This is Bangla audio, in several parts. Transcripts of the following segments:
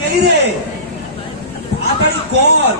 গেলি রে, তাড়াতাড়ি কর।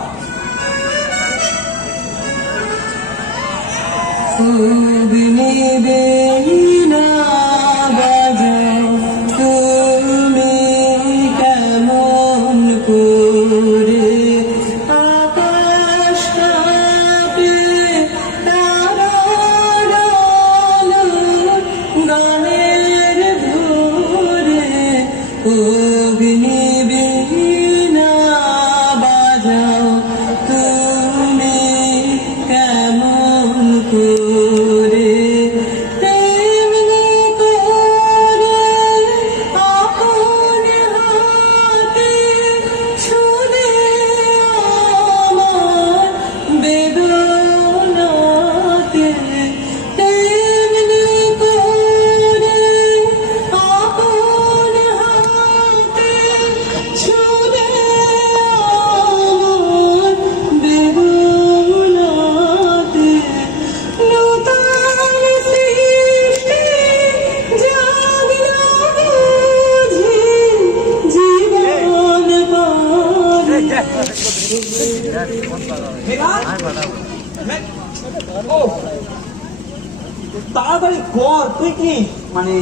তাড়াতাড়ি কর। তুই কি মানে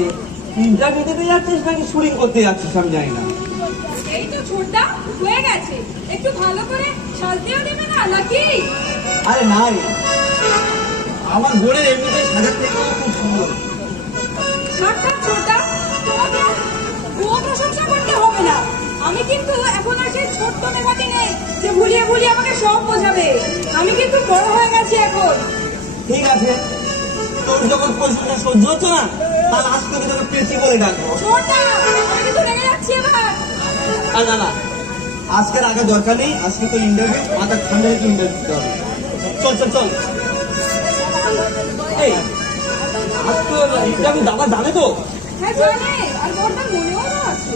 ইন্টারভিউ দিতে যাচ্ছিস নাকি শুটিং করতে যাচ্ছিস আমি জানি না। এই তো ছোটদা হয়ে গেছে, একটু ভালো করে সাজতেও দেবে না নাকি? আরে না রে, আমার বোনের এমনিতে সাজার থেকে খুব সুন্দর। থাক ছোটদা, তোমাকে ও প্রশংসা করতে হবে না। আমি কিন্তু এখন আর সেই ছোট্ট মেধাটি নেই যে ভুলিয়ে ভুলিয়ে আমাকে সব বোঝাবে। আমি কিন্তু বড় হয়ে গেছি এখন। ঠিক আছে, তোর যখন পরিস্থিতি সহ্য হচ্ছে না, তাহলে আজকে আমি তোকে পেঁচি বলে ডাকবো। ছোটদা, আমি কিন্তু রেগে যাচ্ছি এবার। আর না না, আজকের আগে দরকার নেই। আজকে তো ইন্টারভিউ, মাথা ঠান্ডা রেখে ইন্টারভিউ দিতে হবে। চল চল চল। এই আজকে ইন্টারভিউ দাদা জানে তো? হ্যাঁ জানে, আর বড়দার মনেও না আছে।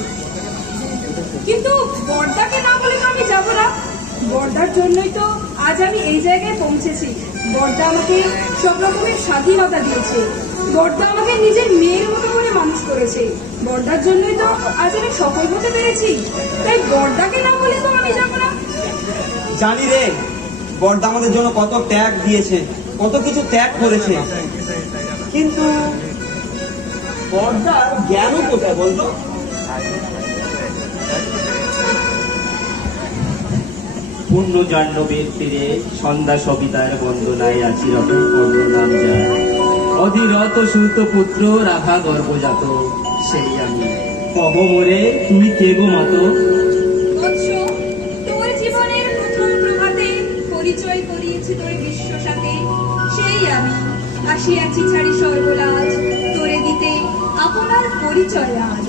কিন্তু বড়দাকে না বলে তো আমি যাবো না। বড়দার জন্যই তো আজ আমি এই জায়গায় পৌঁছেছি। বড়দা আমাকে সব রকমের স্বাধীনতা দিয়েছে। বড়দা আমাকে নিজের মেয়ের মতো করে মানুষ করেছে। বড়দার জন্যই তো আজ আমি সফল হতে পেরেছি। তাই বড়দাকে না বলে তো আমি যাবো না। জানি রে, বড়দা আমাদের জন্য কত ত্যাগ দিয়েছে, কত কিছু ত্যাগ করেছে। কিন্তু বড়দার জ্ঞানও কোথায় বলতো? পূর্ণ জাহ্নবীর তীরে সন্ধ্যা সবিতার বন্দনায় আছি রবে নাম যায়। অধীরত সুত পুত্র রাধা গর্ভজাত, সেই আমি কহ মোরে তুমি কে গো মাতো? বৎস, তোর জীবনের প্রথম প্রভাতে পরিচয় করিয়েছি তোর বিশ্ব সাথে। সেই আমি আসিয়াছি ছাড়ি সর্বরাজ, তোরে দিতে আপনার পরিচয় আজ।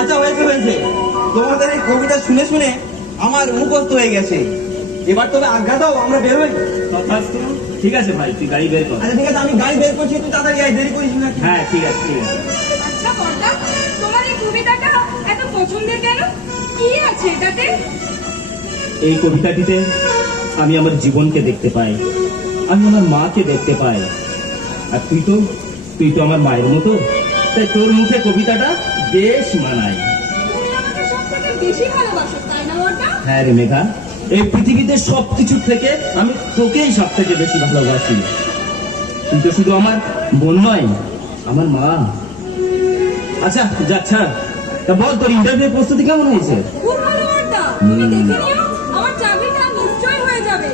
আচ্ছা হয়েছে হয়েছে, তোমাদের এই কবিতা শুনে শুনে আমার মুখস্থ হয়ে গেছে। এবার তবে আজ্ঞা দাও, আমরা বের হই। তথাস্তু। ঠিক আছে ভাই, তুই গাড়ি বের কর। আচ্ছা ঠিক আছে, আমি গাড়ি বের করছি, তুই তাড়াতাড়ি আয়, দেরি করিস না। হ্যাঁ ঠিক আছে ঠিক আছে। আচ্ছা বড়দা, তোমার এই কবিতাটা এত পছন্দের কেন? কি আছে এটাতে? এই কবিতাটিতে আমি আমার জীবনকে দেখতে পাই, আমি আমার মাকে দেখতে পাই। আর তুই তো আমার মায়ের মতো, তাই তোর মুখে কবিতাটা বেশ মানায়। তুমি আমাকে সবথেকে বেশি ভালোবাসো, তাই না বড়দা? হ্যাঁ রে মেঘা, এই পৃথিবীতে সবকিছুর থেকে আমি তোকেই সব থেকে বেশি ভালোবাসি। তুই তো শুধু আমার বোন নয়, আমার মা। আচ্ছা যাচ্ছা, তা বল তোর ইন্টারভিউ প্রস্তুতি কেমন হয়েছে? খুব ভালো বড়দা, তুমি দেখে নিও, আমার চাকরিটা নিশ্চয় হয়ে যাবে।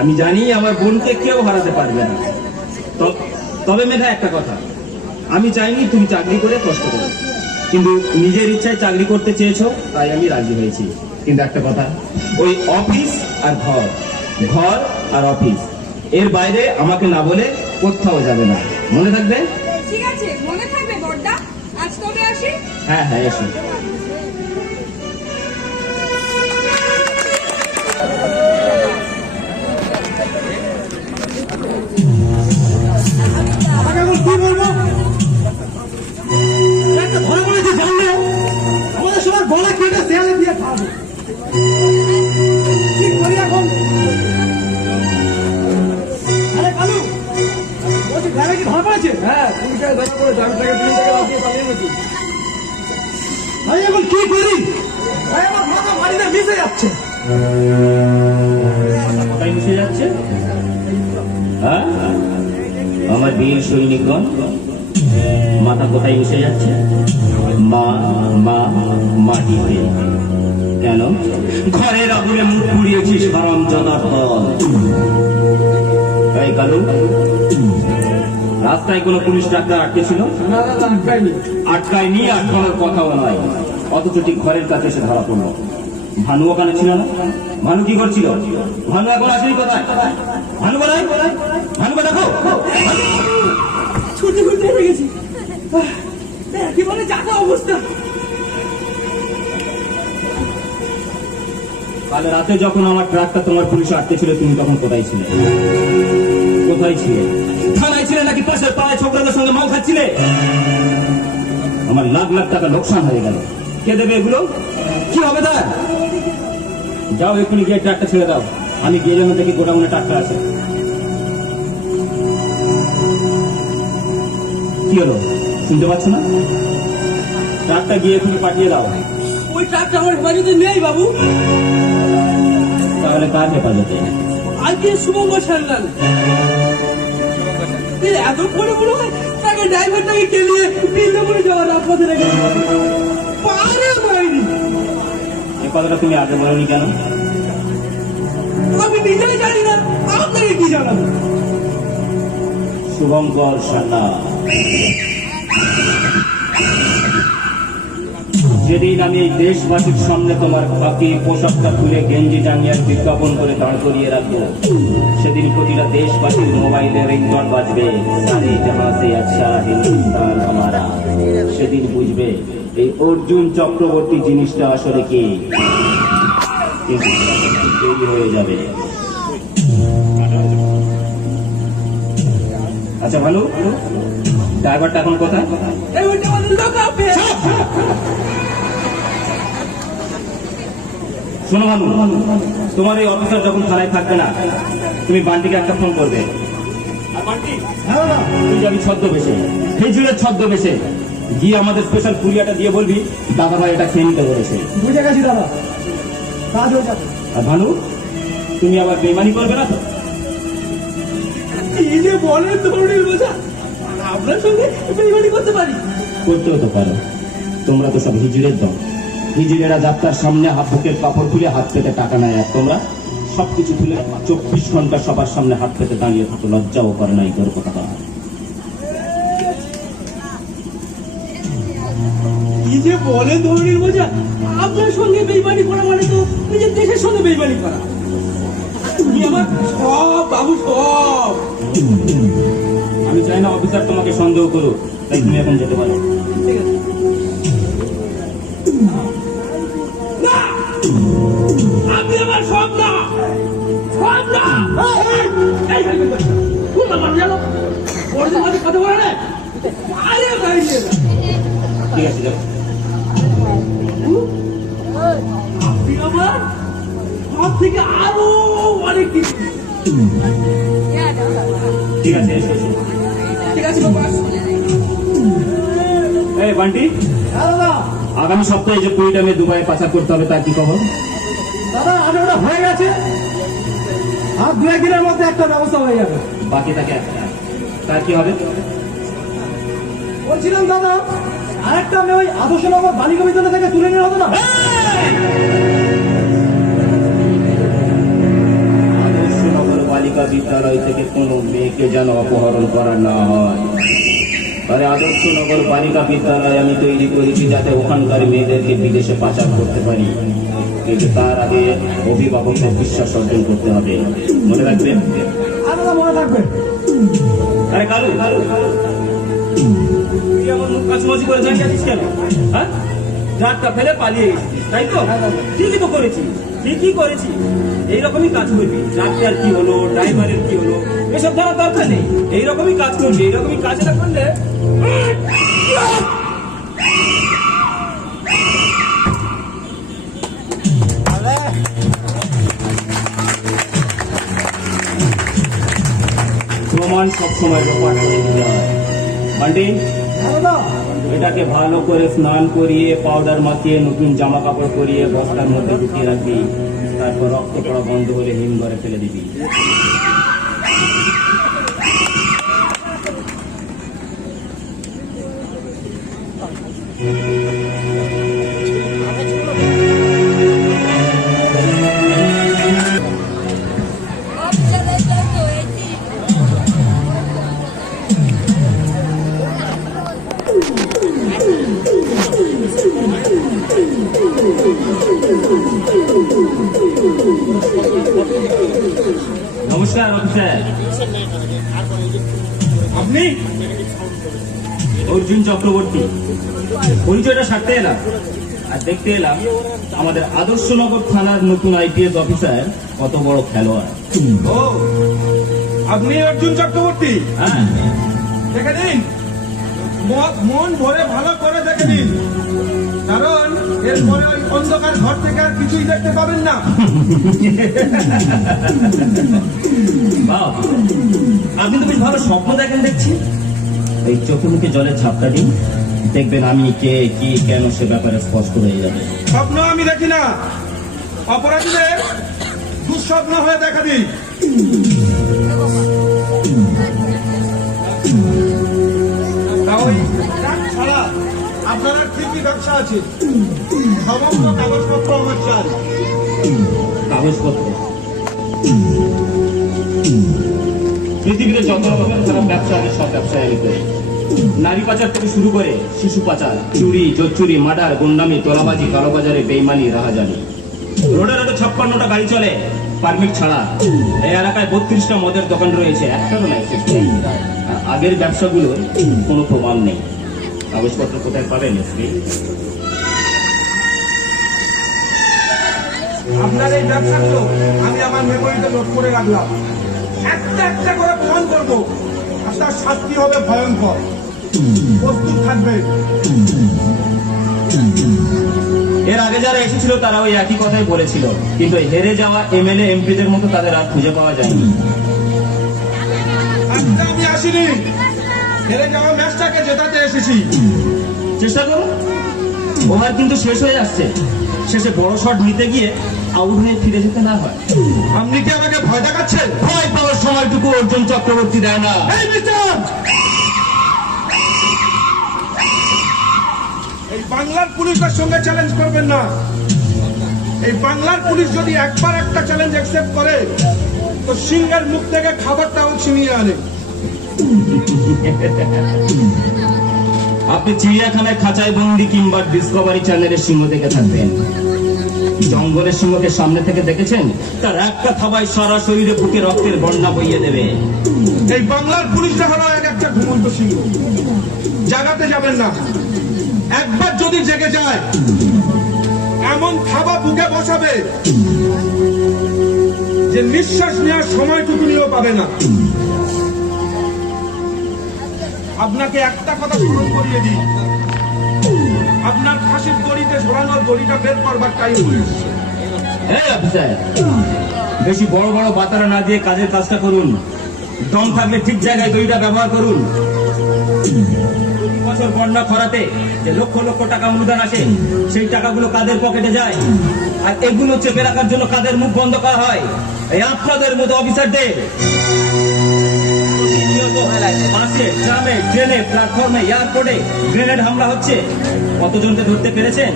আমি জানি আমার বোনকে কেউ হারাতে পারবে না। তবে মেঘা একটা কথা, আমি চাইনি তুমি চাকরি করে কষ্ট করো, কিন্তু নিজের ইচ্ছায় চাকরি করতে চেয়েছো, তাই আমি রাজি হয়েছি। কিন্তু একটা কথা, ওই অফিস আর ঘর, ঘর আর অফিস, এর বাইরে আমাকে না বলে কোথাও যাবে না, মনে থাকবে? ঠিক আছে, মনে থাকবে বড়দা। আজ তবে আসি। হ্যাঁ হ্যাঁ এসো। কি বলবো, একটা ধরে বলেছে জানলে আমাদের সবার বলা কেটে দেয়ালে দিয়ে খাবো। কি করি এখন? করে ড্রাইভারটাকে প্লেন থেকে লাফিয়ে পালিয়ে গেছি। ভাই এখন কি করি? ভাই আমার মাথা মাটিতে মিশে যাচ্ছে। কোথায় মিশে যাচ্ছে? হ্যাঁ, আমার বীর সৈনিকগণ, মাথা কোথায় মিশে যাচ্ছে? মা মা মাটিতে। কেন? ঘরের আগুনে মুখ পুড়িয়েছিস হারাম জাদার ফল। এই কালু, রাস্তায় কোনো পুলিশ ডাক্তার আটকে ছিল? না দাদা আটকায়নি। আটকায়নি, আটকানোর কথাও নয়, অথচ ঠিক ঘরের কাছে এসে ধরা পড়লো। ভানু ওখানে ছিল না? ভানু কি করছিল? ভানু এখন আসেনি কোথায়? ভানু কোথায়? ভানুকে দেখো। ছুটে ছুটে এসে গেছি। কি বলে যাতা অবস্থা। কাল রাতে যখন আমার ট্রাকটা তোমার পুলিশে আটকে ছিল, তুমি তখন কোথায় ছিলে? কোথায় ছিলে? থানায় ছিলে নাকি পাশের পাড়ায় ছোকরাদের সঙ্গে মাল খাচ্ছিলে? আমার লাখ লাখ টাকা লোকসান হয়ে গেল। কে দেবে এগুলো? কি হবে তার? যাও এক্ষুনি গিয়ে ট্রাকটা ছেড়ে দাও। আমি গিয়ে যেন দেখি গোডাউনে টাকা আছে। কি হলো, শুনতে পাচ্ছ না? ট্রাকটা গিয়ে এক্ষুনি পাঠিয়ে দাও। ওই ট্রাকটা আমার হেফাজতে নেই বাবু। তাহলে কার হেফাজতে? আজকে শুভঙ্গ সান্যাল। এত করে বলো তাকে ড্রাইভারটাকে কেলিয়ে বৃন্দাবনে যাওয়ার রাস্তাতে রেখে পারে পাইনি। এই কথাটা তুমি আগে বলনি কেন? আমি নিজেই জানি না, আপনাকে কি জানাবো? শুভঙ্কর সান্যাল, যেদিন আমি এই দেশবাসীর সামনে তোমার বাকি পোশাকটা খুলে গেঞ্জি টাঙিয়ে বিজ্ঞাপন করে দাঁড় করিয়ে রাখবো, সেদিন প্রতিটা দেশবাসীর মোবাইলে রিংটন বাজবে, সারে জাহাঁ সে আচ্ছা হিন্দুস্তান হামারা। সেদিন বুঝবে এই অর্জুন চক্রবর্তী জিনিসটা আসলে কি। কিন্তু দেরি হয়ে যাবে। আচ্ছা ভালো, ড্রাইভারটা এখন কোথায়? এই ওইটা আমাদের লোক আপে। শোনো ভানু, তোমার এই অফিসার যখন থানায় থাকবে না, তুমি বান্টিকে একটা ফোন করবে। আর বান্টি, তুই যাবি ছদ্মবেশে, খেজুরের ছদ্মবেশে গিয়ে আমাদের স্পেশাল পুরিয়াটা দিয়ে বলবি দাদা ভাই এটা খেয়ে নিতে বলেছে। বুঝে গেছি দাদা, কাজ হয়ে যাবে। আর ভানু, তুমি আবার বেমানি করবে না তো? কি যে বলেন ধরনের বোঝা, আপনার সঙ্গে বেইমানি করতে পারি? করতেও তো পারো, তোমরা তো সব হিজুরের দল। হিজুরেরা যাত্রার সামনে হাত বুকের কাপড় খুলে হাত পেতে টাকা নেয়, আর তোমরা সবকিছু তুলে 24 ঘন্টা সবার সামনে হাত পেতে দাঁড়িয়ে থাকো, লজ্জাও করে নাই তোর কথা। কি যে বলে ধরনের বোঝা, আপনার সঙ্গে বেইমানি করা মানে তো নিজের দেশের সঙ্গে বেইমানি করা। তুমি আমার সব বাবু, সব। আমি চাই না অফিসার তোমাকে সন্দেহ করুক, তাই তুমি এখন যেতে পারো। ঠিক আছে। না, আপনি আমার সব না, সব না। এই কোন ব্যাপার জানো? ওর সাথে কথা বলে না, আরে ভাই ঠিক আছে, যাও। আপনি আমার সব থেকে আরো অনেক কিছু। ঠিক আছে, এসো, এসো। ঠিক আছে বাবা। এই বান্টি, দাদা, আগামী সপ্তাহে যে 20টা মেয়ে দুবাই পাচার করতে হবে, তার কি খবর? দাদা আজ ওটা হয়ে গেছে, আর 2-1 দিনের মধ্যে একটা ব্যবস্থা হয়ে যাবে। বাকি থাকে একটা, তার কি হবে? বলছিলাম দাদা, আরেকটা আমি ওই আদর্শনগর বালিকা বিদ্যালয় থেকে তুলে নিয়ে হতো না? আদর্শনগর বালিকা বিদ্যালয় থেকে কোনো মেয়েকে যেন অপহরণ করা না হয়। আরে আদর্শনগর বালিকা বিদ্যালয় আমি তৈরি করেছি যাতে ওখানকার মেয়েদেরকে বিদেশে পাচার করতে পারি, কিন্তু তার আগে অভিভাবকদের বিশ্বাস অর্জন করতে হবে, মনে রাখবেন। আর দাদা মনে থাকবে। আরে কালু, তুই আমার মুখ কাছমাছি করে দাঁড়িয়ে আছিস কেন? হ্যাঁ, জাতটা ফেলে পালিয়ে গেছিস, তাই তো? ঠিকই তো করেছি, ঠিকই করেছি। এইরকমই কাজ করবি। রাতে আর কি হলো, ড্রাইভারের কি হলো, এসব জানার দরকার নেই। এইরকমই কাজ করবি, এইরকমই কাজ না করলে প্রমাণ সবসময় লোপাট করে দিতে হয়। বান্টি, এটাকে ভালো করে স্নান করিয়ে পাউডার মাখিয়ে নতুন জামা কাপড় পরিয়ে বস্তার মধ্যে ঢুকিয়ে রাখবি। তারপর রক্ত পড়া বন্ধ হলে হিমঘরে ফেলে দিবি। নমস্কার অফিসার। আপনি? অর্জুন চক্রবর্তী। পরিচয়টা সারতে এলাম আর দেখতে এলাম আমাদের আদর্শনগর থানার নতুন আইপিএস অফিসার কত বড় খেলোয়াড়। ও, আপনি অর্জুন চক্রবর্তী? হ্যাঁ, দেখে দিন, মন ভরে ভালো করে দেখে দিন, কারণ এরপরে ওই অন্ধকার ঘর থেকে আর কিছুই দেখতে পাবেন না। বাহ, আপনি তো বেশ ভালো স্বপ্ন দেখেন দেখছি। এই চোখে মুখে জলের ঝাপটা দিন, দেখবেন আমি কে, কি, কেন সে ব্যাপারে স্পষ্ট হয়ে যাবে। স্বপ্ন আমি দেখি না, অপরাধীদের দুঃস্বপ্ন হয়ে দেখা দিই। তা ওই ট্রাক ছাড়া আপনারা কি কি ব্যবসা আছে? সমস্ত কাগজপত্র আমার চাই। কাগজপত্র? পৃথিবীতে যত রকমের খারাপ ব্যবসা আছে সব ব্যবসায় আমি করি। নারী পাচার থেকে শুরু করে শিশু পাচার, চুরি, জোচ্চুরি, মার্ডার, গুন্ডামি, তোলাবাজি, কালোবাজারে বেইমানি, রাহাজানি। রোডে রোডে 56টা গাড়ি চলে পারমিট ছাড়া। এই এলাকায় 32টা মদের দোকান রয়েছে, একটারও লাইসেন্স নেই। আর আগের ব্যবসাগুলোর কোনো প্রমাণ নেই। কাগজপত্র কোথায় পাবেন? আপনার এই ব্যবসাগুলো আমি আমার মেমোরিতে নোট করে রাখলাম। একটা একটা করে প্রমাণ করবো, আর তার শাস্তি হবে ভয়ঙ্কর। প্রস্তুত থাকবে। এর আগে যারা এসেছিল তারা ওই একই কথাই বলেছিল, কিন্তু হেরে যাওয়া এমএলএ এমপিদের মতো তাদের আর খুঁজে পাওয়া যায়নি। আজকে আমি আসিনি, হেরে যাওয়া ম্যাচটাকে জেতাতে এসেছি। চেষ্টা করুন, ওভার কিন্তু শেষ হয়ে আসছে। শেষে বড় শট নিতে গিয়ে আউট হয়ে ফিরে যেতে না হয়। আপনি কি আমাকে ভয় দেখাচ্ছেন? ভয় পাওয়ার সময়টুকু অর্জুন চক্রবর্তী দেয় না। এই মিস্টার, এই বাংলার পুলিশের সঙ্গে চ্যালেঞ্জ করবেন না। এই বাংলার পুলিশ যদি একবার একটা চ্যালেঞ্জ অ্যাকসেপ্ট করে, তো সিংহের মুখ থেকে খাবারটাও ছিনিয়ে আনে। আপনি চিড়িয়াখানায় খাঁচায় বন্দি কিংবা ডিসকভারি চ্যানেলের সিংহ দেখে থাকবেন। জঙ্গলের সিংহকে সামনে থেকে দেখেছেন? তার একটা থাবায় সারা শরীরে বুকে রক্তের বন্যা বইয়ে দেবে। এই বাংলার পুলিশটা হলো এক একটা ঘুমন্ত সিংহ, জাগাতে যাবেন না। একবার যদি জেগে যায়, এমন থাবা বুকে বসাবে যে নিঃশ্বাস নেওয়ার সময়টুকু নিয়েও পাবে না। আপনাকে একটা কথা স্মরণ করিয়ে দিই, আপনার ফাঁসির দড়িতে ঝোলানোর দড়িটা বের করবার টাইম হয়ে এসেছে। এই অফিসার, বেশি বড় বড় বাতারা না দিয়ে কাজের কাজটা করুন। দম থাকলে ঠিক জায়গায় দড়িটা ব্যবহার করুন। বছর বন্যা খরাতে যে লক্ষ লক্ষ টাকা অনুদান আসে, সেই টাকাগুলো কাদের পকেটে যায়? আর এগুলো চেপে রাখার জন্য কাদের মুখ বন্ধ করা হয়? এই আপনাদের মতো অফিসারদের। বাসে, ট্রামে, ট্রেনে, প্ল্যাটফর্মে, এয়ারপোর্টে গ্রেনেড হামলা হচ্ছে। কতজনকে ধরতে পেরেছেন?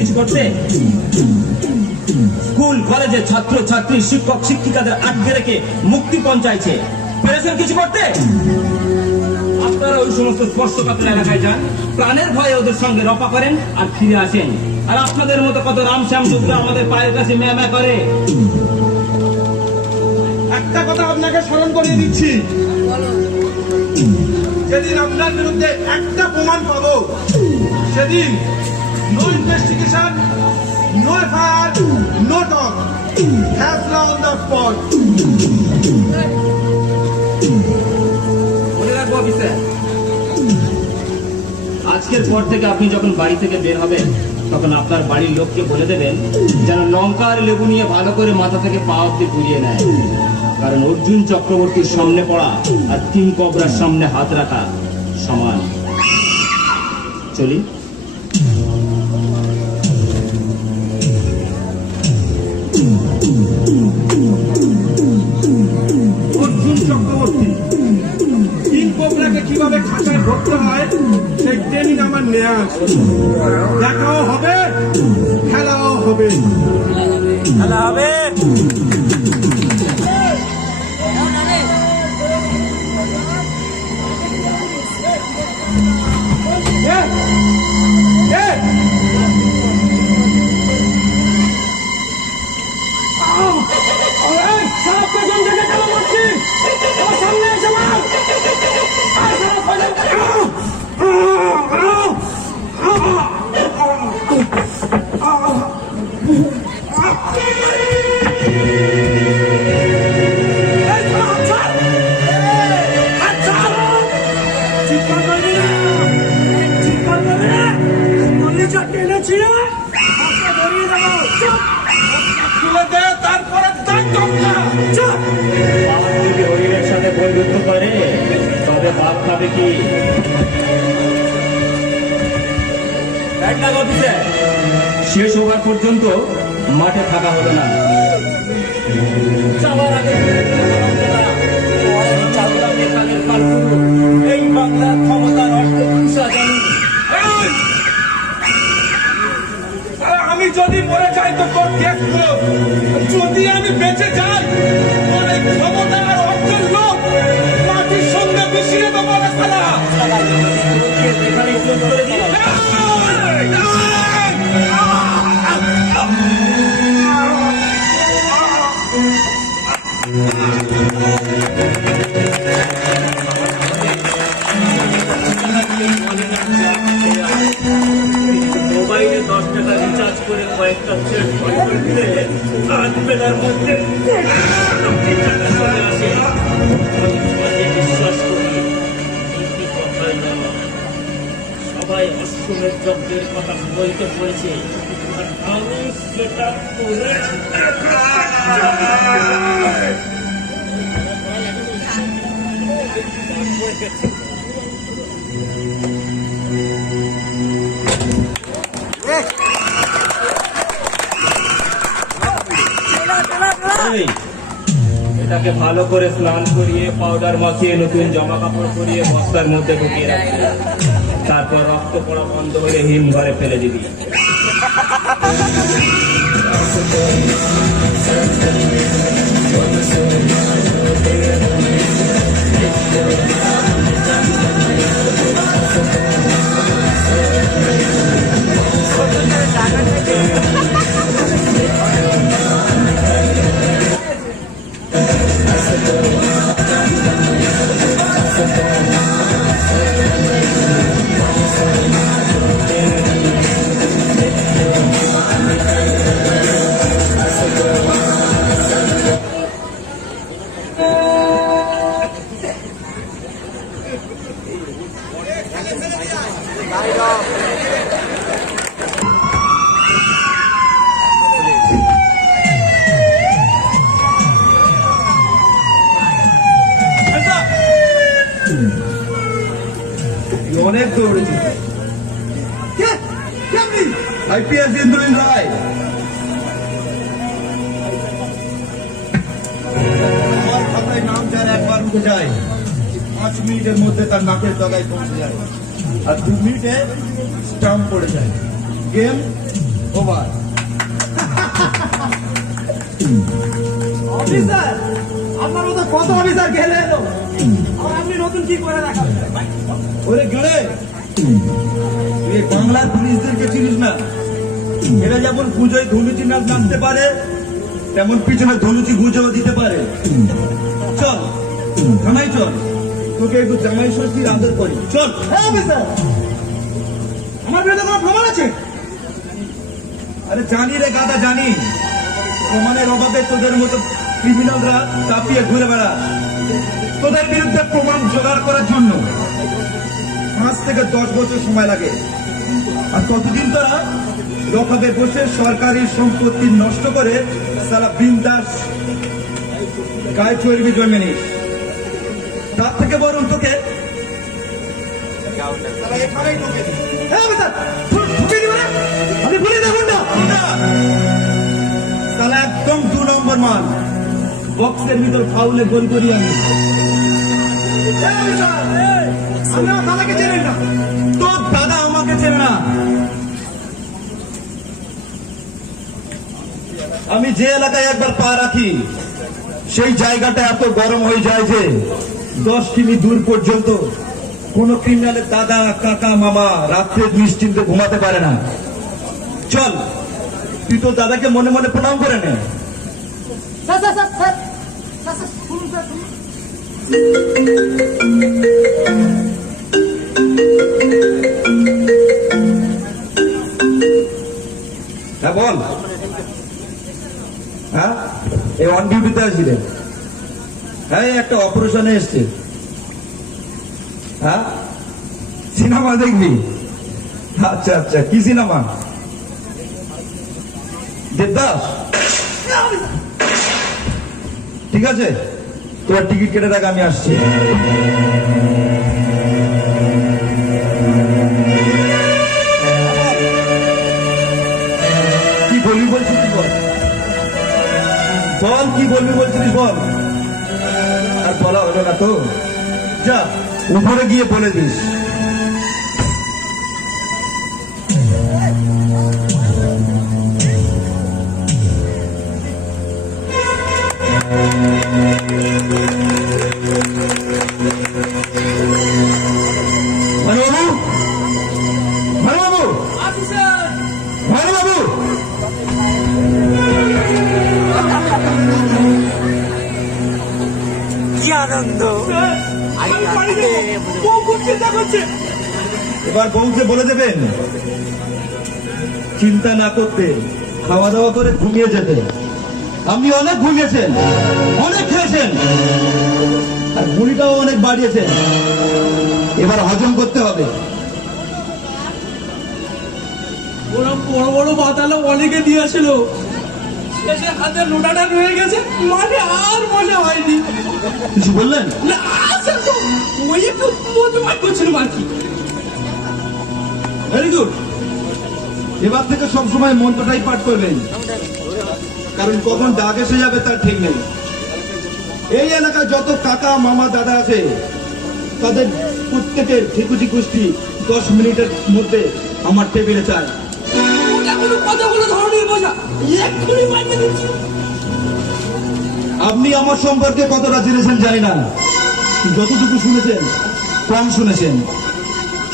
কিছু করতে? স্কুল কলেজে ছাত্র ছাত্রী, শিক্ষক শিক্ষিকাদের আটকে রেখে মুক্তিপণ চাইছে, পেরেছেন কিছু করতে? আপনারা ওই সমস্ত স্পর্শকাতর এলাকায় যান, প্রাণের ভয়ে ওদের সঙ্গে রপা করেন আর ফিরে আসেন। আর আপনাদের মতো কত রামশ্যাম যোদ্ধা আমাদের পায়ের কাছে ম্যামা করে। একটা কথা আপনাকে স্মরণ করিয়ে দিচ্ছি, যেদিন আপনার বিরুদ্ধে একটা প্রমাণ পাবো, সেদিন no investigation, no FIR, no talk, ফ্যাসলা অন দ্য স্পট। মনে রাখবো অফিসার, আজকের পর থেকে আপনি যখন বাড়ি থেকে বের হবেন, তখন আপনার বাড়ির লোককে বলে দেবেন যেন লঙ্কা আর লেবু নিয়ে ভালো করে মাথা থেকে পা অব্দি ঘুরিয়ে নেয়। কারণ অর্জুন চক্রবর্তীর সামনে পড়া আর কিং কবরার সামনে হাত রাখা সমান। চলি। অর্জুন চক্রবর্তী, কিং কোবরাকে কিভাবে খাঁচায় ভরতে হয় সেই ট্রেনিং আমার নেওয়া আছে। দেখাও হবে, খেলাও হবে। খেলা হবে। বাপ যদি হরিণের সাথে বৈরুদ্ধ করে তবে বাপ খাবে কি? শেষ হবার পর্যন্ত মাঠে থাকা হলো না। যাওয়ার আগে এই বাংলার ক্ষমতার অর্থ জানি। আমি যদি মরে যাই তো তোর দেখবো, যদি আমি বেঁচে যাই তোর এই ক্ষমতা আর অর্থের লোক মাটির সঙ্গে মিশিয়ে দেবো না সালা। এখানে যোগ করে দিলাম। মোবাইলে 10 টাকা রিচার্জ করে কয়েকটা সেট করে দিলে আধ বেলার মধ্যে টাকা চলে আসে। বিশ্বাস করি নীতি কথায় না, সবাই অশ্বমেধ যজ্ঞের কথা বলতে পড়েছে আর আমি সেটা করে এটাকে ভালো করে স্নান করিয়ে পাউডার মাখিয়ে নতুন জামা কাপড় পরিয়ে বস্তার মধ্যে ঢুকিয়ে রাখবি। তারপর রক্ত পড়া বন্ধ হলে হিম ঘরে ফেলে দিবি। অনেক দৌড়েছি। আইপিএস ইন্দ্রনীল রায়, আমার খাতায় নাম যার একবার উঠে যায় 5 মিনিটের মধ্যে তার নাকের ডগায় পৌঁছে যায় আর 2 মিনিটে স্টাম্প পড়ে যায়। Game over. অফিসার, আপনার মতো কত অফিসার গেলে এলো, আর আপনি নতুন কি করে দেখাবেন? ওরে গেলে তুই বাংলার পুলিশদেরকে চিনিস না? এরা যেমন পুজোয় ধনুচি নাচ নাচতে পারে তেমন পিছনে ধনুচি গুঁজেও দিতে পারে। চল জামাই চল, তোকে একটু জামাই ষষ্ঠীর আদর করি। চল। হ্যাঁ অফিসার, আমার বিরুদ্ধে কোনো প্রমাণ আছে? আরে জানি রে গাদা, জানি। প্রমাণের অভাবে তোদের মতো ক্রিমিনালরা কাঁপিয়ে ঘুরে বেড়া। তোদের বিরুদ্ধে প্রমাণ জোগাড় করার জন্য 5 থেকে 10 বছর সময় লাগে। আর ততদিন তোরা লকআপে বসে সরকারি সম্পত্তি নষ্ট করে সারা বিন্দাস গায়ে চর্বি জমে নিস। তার থেকে বরং তোকে তাহলে এখানেই ঢুকে দিই। হ্যাঁ বেটা, ঢুকে দিবে না? আপনি ভুলে দেখুন না। তাহলে একদম 2 নম্বর মাল বক্সের ভিতর ফাউলে গোল করি আমি। আমি আমার দাদাকে চেনেন না, তোর দাদা আমাকে চেনে না। আমি যে এলাকায় একবার পা রাখি সেই জায়গাটা এত গরম হয়ে যায় যে 10 কিমি দূর পর্যন্ত কোন ক্রিমিনালের দাদা কাকা মামা রাত্রে নিশ্চিন্তে ঘুমাতে পারে না। চল, তুই তো দাদাকে মনে মনে প্রণাম করে নে। হ্যাঁ বল। হ্যাঁ, এই অন ডিউটিতে আসছিলে? হ্যাঁ, এই একটা অপারেশনে এসছে। হ্যাঁ, সিনেমা দেখবি? আচ্ছা আচ্ছা, কি সিনেমা? দেবদাস? ঠিক আছে, তোর টিকিট কেটে রাখ, আমি আসছি। কি বলবি বলছিস বল, বল কি বলবি বলছিস বল। আর বলা হলো না তো, যা উপরে গিয়ে বলে দিস। ভানুবাবু, ভানুবাবু, ভানুবাবু, কি আনন্দ! এবার বউকে বলে দেবেন চিন্তা না করতে, খাওয়া দাওয়া করে ঘুমিয়ে যেতে। আপনি অনেক ঘুমিয়েছেন, অনেক খেয়েছেন, আর বুড়িটাও অনেক বাড়িয়েছেন। এবার হজম করতে হবে। ওরা বড় বড় বাতালো অনেকে দিয়েছিল, শেষে হাতে লোটাটা রয়ে গেছে, মানে আর মজা হয়নি। কিছু বললেন? না আসলে তো ওই একটু মতবাদ করছিলাম আর কি। Very good. এবার থেকে সবসময় মন্ত্রটাই পাঠ করবেন, কারণ কখন ডাক এসে যাবে তার ঠিক নেই। এই এলাকায় যত কাকা মামা দাদা আছে তাদের প্রত্যেকের ঠিকুজি কুষ্টি 10 মিনিটের মধ্যে আমার টেবিলে চাই। ওটা কোনো কথাগুলো ধরনের বোঝা এক্ষুনি মাইনে দিচ্ছি। আপনি আমার সম্পর্কে কতটা জেনেছেন জানি না, যতটুকু শুনেছেন কম শুনেছেন।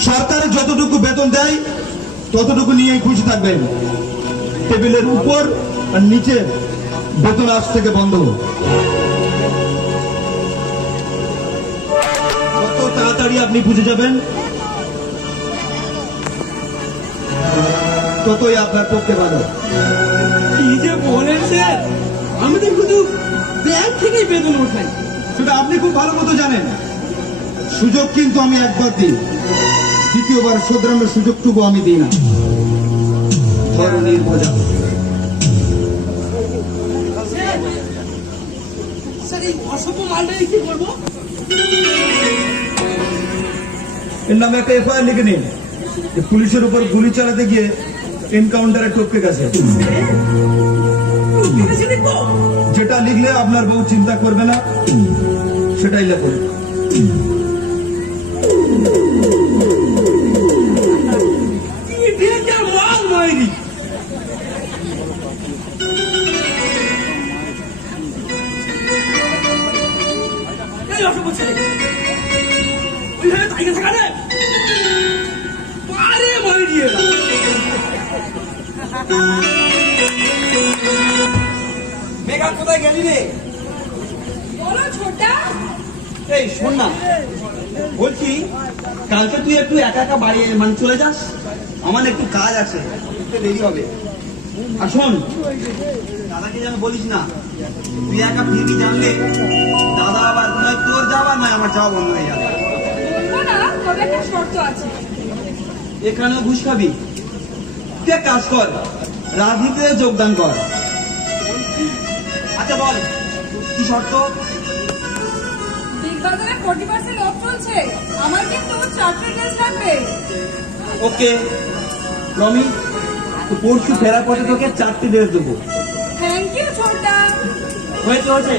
সরকারের যতটুকু বেতন দেয় ততটুকু নিয়েই খুশি থাকবেন। টেবিলের উপর আর নিচে বেতন আজ থেকে বন্ধ। কত তাড়াতাড়ি আপনি বুঝে যাবেন ততই আপনার পক্ষে ভালো। কি যে বলেন স্যার, আমি তো শুধু ব্যাংক থেকেই বেতন ওঠাই। সেটা আপনি খুব ভালো মতো জানেন। সুযোগ কিন্তু আমি একবার দিই, দ্বিতীয়বার শোধরানোর সুযোগটুকু আমি দিই না। ধরনের বোঝা। স্যার এই অসভ্য মালটাকে কি করবো? এর নামে একটা এফআইআর লিখে নিন যে পুলিশের উপর গুলি চালাতে গিয়ে এনকাউন্টারে টপকে গেছে। যেটা লিখলে আপনার বউ চিন্তা করবে না সেটাই লেখো। মাল মাইরি এই অসভ্য ছেলে ওইভাবে তাই গেছে কানে পারে মাইরি। মেঘা কোথায় গেলি রে? বলো ছোটা। এই শোন না, বলছি কালকে তুই একটু একা একা বাড়ি মানে চলে যাস, আমার একটু কাজ আছে, একটু দেরি হবে। আর শোন, দাদাকে যেন বলিস না তুই একা ফিরবি, জানলে দাদা আবার নয় তোর যাওয়া নয় আমার যাওয়া বন্ধ হয়ে যাবে। বলবো না, তবে একটা শর্ত আছে। এখানেও ঘুষ খাবি? তুই এক কাজ কর, রাজনীতিতে যোগদান কর। আচ্ছা বল কি শর্ত? বিগ বাজারে 40% অফ চলছে। আমার কিন্তু 4টে ড্রেস লাগবে। ওকে রমি, তো পরশু ফেরার পথে তোকে 4টে ড্রেস দেবো। থ্যাংক ইউ ছোটদা। হয়েছে হয়েছে।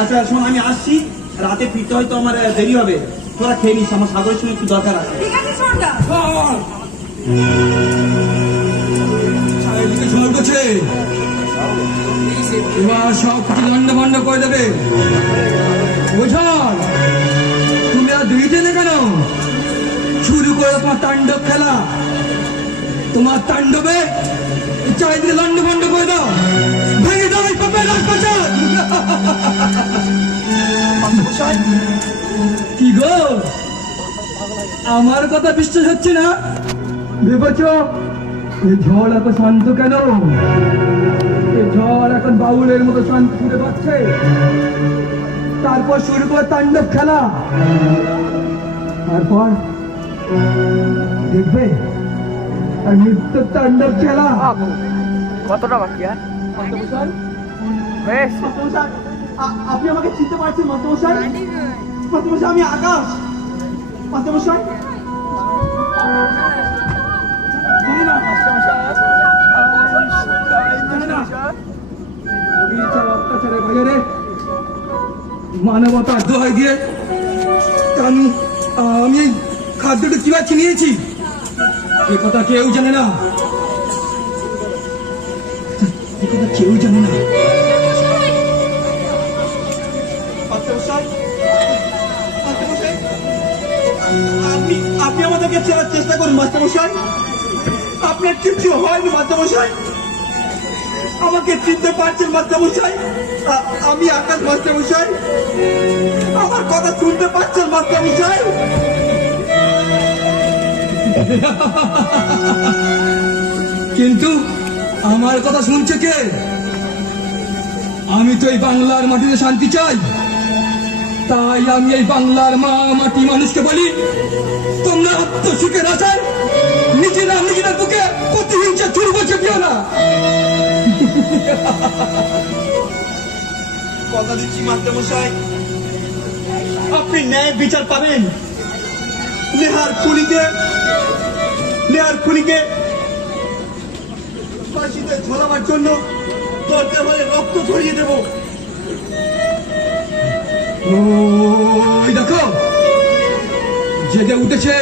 আচ্ছা শোন, আমি আসছি, রাতে ফিরতে হয়তো আমার দেরি হবে, তোরা খেয়ে নিস, আমার সাগরের সঙ্গে একটু দরকার আছে। ঠিক আছে ছোটদা। এদিকে ঝড় গেছে, এবার সব কিছু লন্ড ভন্ড করে দেবে। ঝড়, তুমি আর দুইটে না কেন? শুরু করে তোমার তাণ্ডব খেলা। তোমার তাণ্ডবে চারিদিকে লন্ড ভন্ড করে দাও, ভেঙে দাও এই পাপের রাজপ্রাসাদ। কি গো, আমার কথা বিশ্বাস হচ্ছে না? ভেবেছ এই ঝড় এত শান্ত কেন? এই ঝড় এখন বাউলের মতো শান্ত ছুটে পাচ্ছে, তারপর শুরু করে তাণ্ডব খেলা। তারপর দেখবে আর নৃত্য তাণ্ডব খেলা। কতটা বাকি আর বেশ আপনি আমাকে চিনতে পারছেন মাস্টারমশাই? মাস্টারমশাই, আমি আকাশ। মাস্টারমশাই, অত্যাচারের বাজারে মানবতার দোহাই দিয়ে আমি আমি এই খাদ্যটা কিভাবে নিয়েছি এ কথা কেউ জানে না, এ কথা কেউ জানে না। মাস্টারমশাই, মাস্টারমশাই, আপনি আমাদেরকে চেনার চেষ্টা করুন মাস্টারমশাই। আপনার কিছু হয়নি মাস্টারমশাই, আমাকে চিনতে পারছেন মাস্টারমশাই? আমি আকাশ মাস্টারমশাই, আমার কথা শুনতে পাচ্ছেন মাস্টারমশাই? কিন্তু আমার কথা শুনছে কে? আমি তো এই বাংলার মাটিতে শান্তি চাই, তাই আমি এই বাংলার মাটি মানুষকে বলি, তোমরা আত্মসুখের আশায় নিজেরা বুকে প্রতিহিংসা চুরবো চেপিও না। কথা দিচ্ছি মাস্টারমশাই, আপনি ন্যায় বিচার পাবেন। নেহার খুনিকে ফাঁসিতে ঝোলাবার জন্য দরজা হলে রক্ত ঝরিয়ে দেব। ওই দেখো জেগে উঠেছে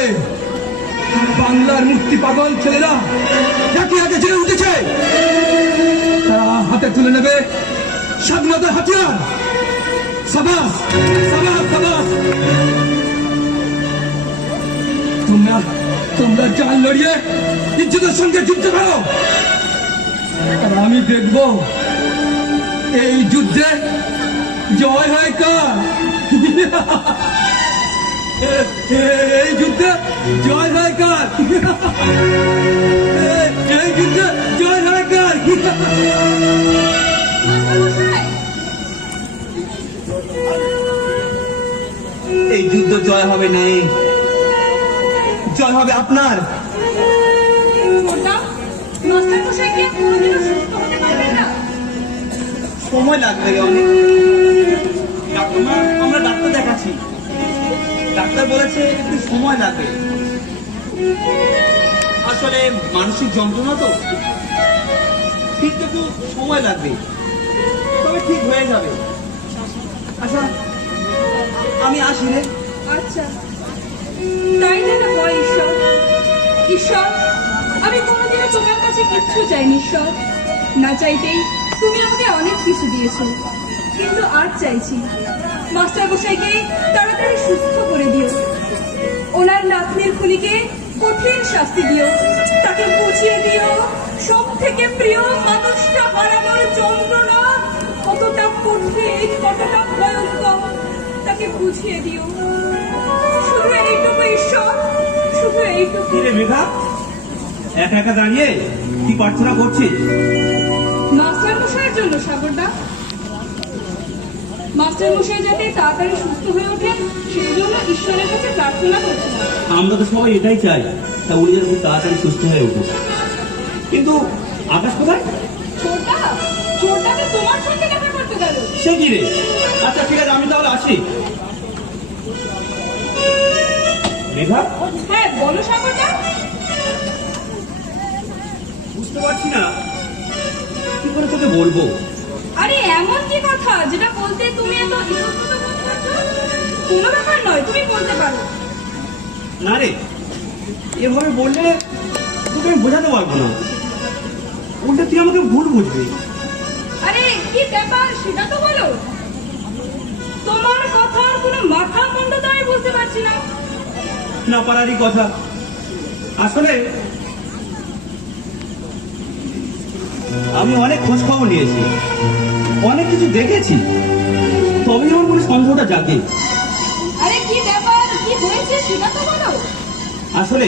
বাংলার মুক্তি পাগল ছেলেরা, একে একে জেগে উঠেছে। তারা হাতে তুলে নেবে স্বাধীনতার হাতিয়ার। সাবাস সাবাস সাবাস, তোমরা জান লড়িয়ে ইজ্জতের সঙ্গে যুদ্ধ করো, আর আমি দেখব এই যুদ্ধে জয় হয় কার। এই যুদ্ধে জয় হয় কার, এই যুদ্ধে জয় হয় কার। এই যুদ্ধ জয় হবে না, জয় হবে আপনার। ছোটদা, মাস্টারমশাই কি কোনোদিনও সুস্থ হতে পারবে না? সময় লাগবে অনেক। আমরা ডাক্তার দেখাচ্ছি, ডাক্তার বলেছে একটু সময় লাগবে। আসলে মানসিক যন্ত্রণা তো, ঠিক একটু সময় লাগবে, তবে ঠিক হয়ে যাবে। আচ্ছা আমি আসি রে। আচ্ছা, তাই যেন হয় ঈশ্বর। ঈশ্বর, আমি কোনোদিনও তোমার কাছে কিচ্ছু চাইনি ঈশ্বর, না চাইতেই তুমি আমাকে অনেক কিছু দিয়েছো, কিন্তু আজ চাইছি মাস্টারমশাইকে তাড়াতাড়ি সুস্থ করে দিও। ওনার নাতনির খুনিকে কঠিন শাস্তি দিও, তাকে বুঝিয়ে দিও সব থেকে প্রিয় মানুষটা হারানোর যন্ত্রণা কতটা কঠিন, কতটা ভয়ঙ্কর, তাকে বুঝিয়ে দিও। শুধু এইটুকু ঈশ্বর, শুধু এইটুকু। কিরে মেঘা, একা একা দাঁড়িয়ে কি প্রার্থনা করছিস? মাস্টারমশাইয়ের জন্য সাগরদা, মাস্টারমশাই যাতে তাড়াতাড়ি সুস্থ হয়ে ওঠেন সেই জন্য ঈশ্বরের কাছে প্রার্থনা করছিলাম। আমরা তো সবাই এটাই চাই, তা উনি যেন খুব তাড়াতাড়ি সুস্থ হয়ে উঠুক। কিন্তু আকাশ কোথায়? ছোটদাকে তোমার সঙ্গে দেখা করতে গেল। সে কি রে? আচ্ছা ঠিক আছে, আমি তাহলে আসি। মেঘা, হ্যাঁ বলো সাগরদা। বুঝতে পারছি না কি করে তোকে বলবো। আরে এমন কি কথা যেটা বলতে তুমি এত ইতস্তত বোধ করছো? কোনো ব্যাপার নয়, তুমি বলতে পারো। না রে, এভাবে বললে তোকে আমি বোঝাতে পারবো না, উল্টে তুই আমাকে ভুল বুঝবি। আরে কি ব্যাপার সেটা তো বলো। তোমার কথার কোনো মাথা মুন্ড তো আমি বুঝতে পারছি না। না পারারই কথা। আসলে আমি অনেক খোঁজ খবর নিয়েছি, অনেক কিছু দেখেছি, তবেই আমার কোনো সন্দেহটা জাগে। আরে কি ব্যাপার, কি হয়েছে সেটা তো বলো। আসলে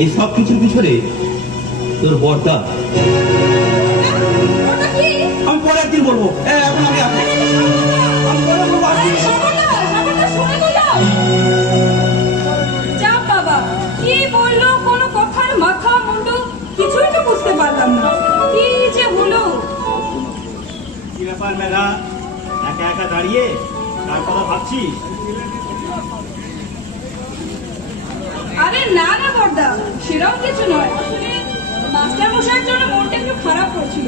এই সব কিছুর পিছনে তোর বর্দা। ওটা কি? আমি পরে একদিন বলবো, এখন আমি আমি পরে বলবো। আরে সাগরদা, সাগরদা শুনে বলো। যা বাবা, কি বললো কোনো কথার মাথা মুন্ড কিছুই তো বুঝতে পারলাম না। কি যে হলো। কি ব্যাপার মেঘা, একা একা দাঁড়িয়ে কার কথা ভাবছিস? আরে না না বর্দা, সেরকম কিছু নয়। আসলে মাস্টার মশাইয়ের জন্য মনটা একটু খারাপ করছিল,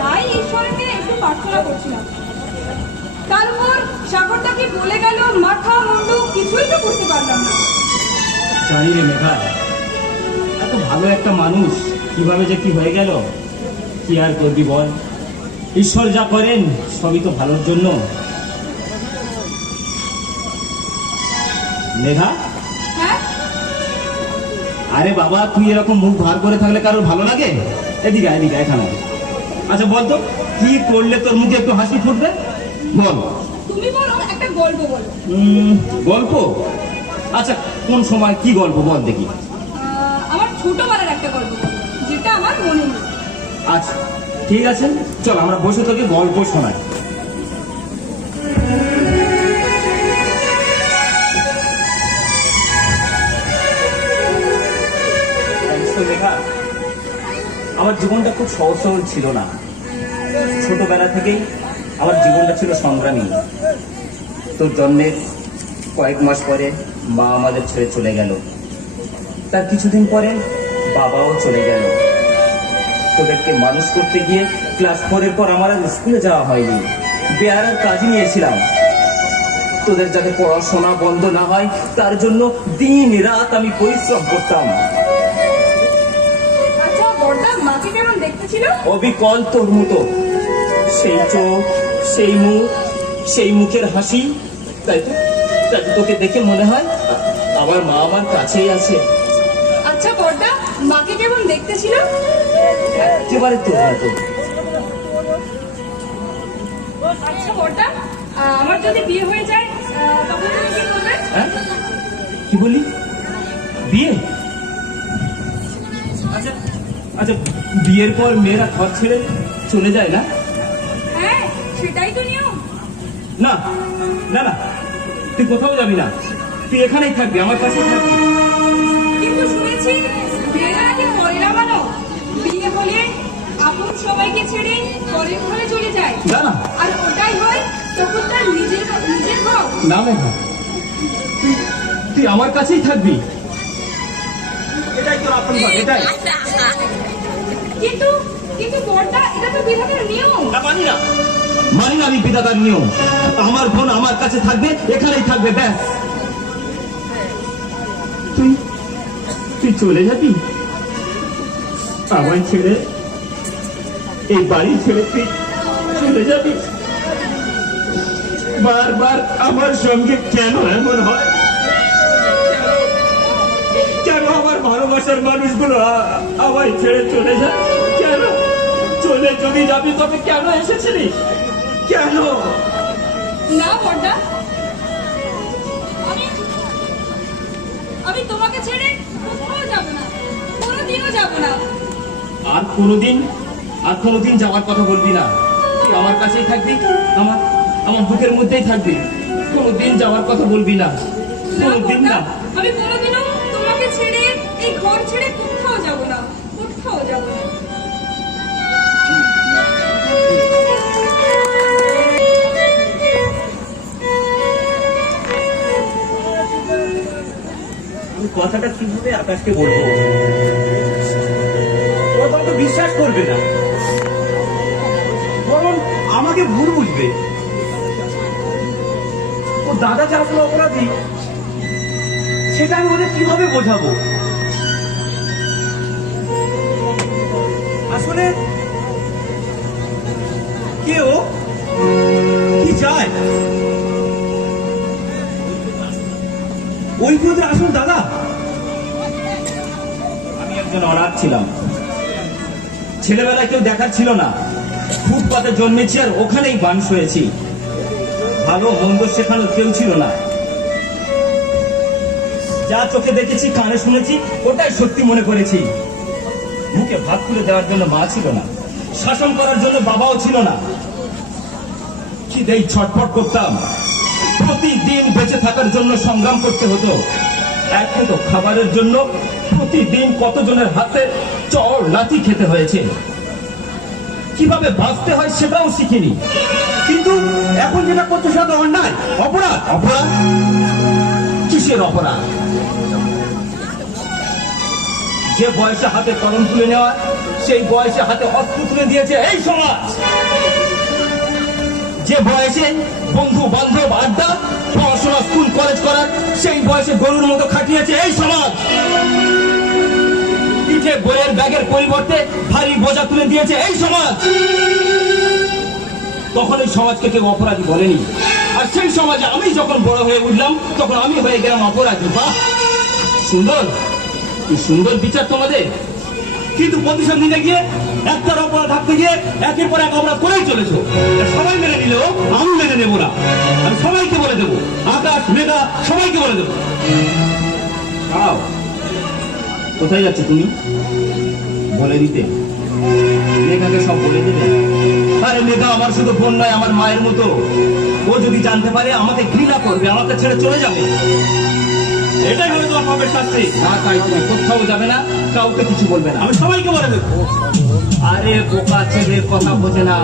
তাই ঈশ্বরকে একটু প্রার্থনা করছিলাম। তারপর সাগরদাকে বলে গেল মাথা মুন্ডু কিছুই তো বুঝতে পারলাম না। জানি রে মেঘা, এত ভালো একটা মানুষ কিভাবে যে কি হয়ে গেল, কি আর করবি বল। ঈশ্বর যা করেন সবই তো ভালোর জন্য। মেঘা, হ্যাঁ আরে বাবা, তুই এরকম মুখ ভার করে থাকলে কারোর ভালো লাগে? এদিকে এদিকে এখানে। আচ্ছা বল তো, কি করলে তোর মুখে একটু হাসি ফুটবে বল। তুমি বলো একটা গল্প বলো। গল্প? আচ্ছা কোন সময় কি গল্প বল দেখি। আমার ছোটবেলার একটা গল্প বলো, যেটা আমার মনে নেই। আচ্ছা ঠিক আছে, চল আমরা বসে তোকে গল্প শোনাই। লেখা, আমার জীবনটা খুব সহজ সরল ছিল না। ছোটবেলা থেকেই আমার জীবনটা ছিল সংগ্রামী। তোর জন্মের কয়েক মাস পরে মা আমাদের ছেড়ে চলে গেল, তার কিছুদিন পরে বাবাও চলে গেল। তোদেরকে মানুষ করতে গিয়ে ক্লাস 4-এর পর আমার আর স্কুলে যাওয়া হয়নি, বেয়ারার কাজে নিয়েছিলাম। তোদের যাতে পড়াশোনা বন্ধ না হয় তার জন্য দিন রাত আমি পরিশ্রম করতাম। আচ্ছা বর্দা, মাকে কেমন দেখতে ছিল? অবিকল তোর মতো, সেই চোখ, সেই মুখ, সেই মুখের হাসি। তাই তো তোকে দেখে মনে হয় আমার মা আমার কাছেই আছে। আচ্ছা বর্দা, মাকে কেমন দেখতে ছিল? একেবারে তোর মতো। আচ্ছা বর্দা, আমার যদি বিয়ে হয়ে যায় তখন তুমি কি করবে? হ্যাঁ কি বলি? বিয়ে? আচ্ছা আচ্ছা, বিয়ের পর মেয়েরা ঘর ছেড়ে চলে যায় না? হ্যাঁ সেটাই তো নিয়ম। না না না, তুই কোথাও যাবি না, তুই এখানেই থাকবি, আমার কাছেই থাকবি। কিন্তু শুনেছি বিয়েটা নাকি পরে নামানো, বিয়ে হলে আপন সবাইকে ছেড়ে পরের ঘরে চলে যায়। না না আর ওটাই হয় তখন তার নিজের ঘর। না মেঘা, তুই আমার কাছেই থাকবি, এটাই তোর আপন ঘর, এটাই। কিন্তু কিন্তু বর্দা, এটা তো বিধাতার নিয়ম। মানি না, মানি না আমি বিধাতার নিয়ম। আমার বোন আমার কাছে থাকবে, এখানেই থাকবে, ব্যাস। তুই তুই চলে যাবি আমায় ছেড়ে, এই বাড়ি ছেড়ে তুই চলে যাবি? বারবার আমার সঙ্গে কেন এমন হয়? কেন আমার ভালোবাসার মানুষগুলো আমায় ছেড়ে চলে যায়? কেন? চলে যদি যাবি তবে কেন এসেছিলি? কেন? না বর্দা, আমি তোমাকে ছেড়ে কোথাও যাব না, কোনোদিনও যাব না। আর কোনোদিন যাওয়ার কথা বলবি না। তুই আমার কাছেই থাকবি, আমার বুকের মধ্যেই থাকবি, কোনোদিন যাওয়ার কথা বলবি না, কোনোদিন না। আমি কোনোদিনও তোমাকে ছেড়ে, এই ঘর ছেড়ে কোথাও যাব না, কোথাও যাব না। কথাটা কিভাবে আকাশকে বলবো? ও তো বিশ্বাস করবে না, বরং আমাকে ভুল বুঝবে। ও দাদা যে আসলে অপরাধী, সেটা আমি ওদের কিভাবে বোঝাবো? আসলে কেউ কি চায়? ওই কি ওদের আসল দাদা? আমি একজন অনাথ ছিলাম, ছেলেবেলায় কেউ দেখার ছিল না, ফুটপাতে জন্মেছি আর ওখানেই বাঞ্চ হয়েছি। ভালো মন্দ শেখানোর কেউ ছিল না। যা চোখে দেখেছি, কানে শুনেছি, ওটাই সত্যি মনে করেছি। মুখে ভাত তুলে দেওয়ার জন্য মা ছিল না, শাসন করার জন্য বাবাও ছিল না। খিদেই ছটফট করতাম, প্রতিদিন বেঁচে থাকার জন্য সংগ্রাম করতে হতো। এক তো খাবারের জন্য প্রতিদিন কতজনের হাতে চড় লাথি খেতে হয়েছে। কিভাবে বাঁচতে হয় সেটাও শিখিনি। কিন্তু এখন যেটা করছে সেটা তো অন্যায়, অপরাধ। অপরাধ? কিসের অপরাধ? যে বয়সে হাতে কলম তুলে নেওয়া, সেই বয়সে হাতে অস্ত্র তুলে দিয়েছে এই সমাজ। যে বয়সে বন্ধু বান্ধব আড্ডা, পড়াশোনা স্কুল কলেজ করার, সেই বয়সে গরুর মতো খাটিয়েছে এই সমাজ। পিঠে বইয়ের ব্যাগের পরিবর্তে ভারী বোঝা তুলে দিয়েছে এই সমাজ। তখন এই সমাজকে কেউ অপরাধী বলেনি, আর সেই সমাজে আমি যখন বড় হয়ে উঠলাম, তখন আমি হয়ে গেলাম অপরাধী। বাহ, সুন্দর, কি সুন্দর বিচার তোমাদের। কিন্তু প্রতিশোধ নিতে গিয়ে, একটার অপরাধ থাকতে গিয়ে একের পর এক অপরাধ করেই চলেছ। সবাই মেনে নিলেও আমি মেনে নেবো না। আমি সবাইকে বলে দেবো, আকাশ মেঘা সবাইকে বলে দেবো। কোথায় যাচ্ছ তুমি? বলে দিতে, মেঘাকে সব বলে দেবে। আরে মেঘা আমার শুধু বোন নয়, আমার মায়ের মতো। ও যদি জানতে পারে আমাকে ঘৃণা করবে, আমাকে ছেড়ে চলে যাবে। এটাই হবে তোমার পাপের শাস্তি। না, তাই তুমি কোথাও যাবে না, কাউকে কিছু বলবে না, আমি সবাইকে বলে দেবো। আরে বোকা ছেলে, কথা বোঝে না।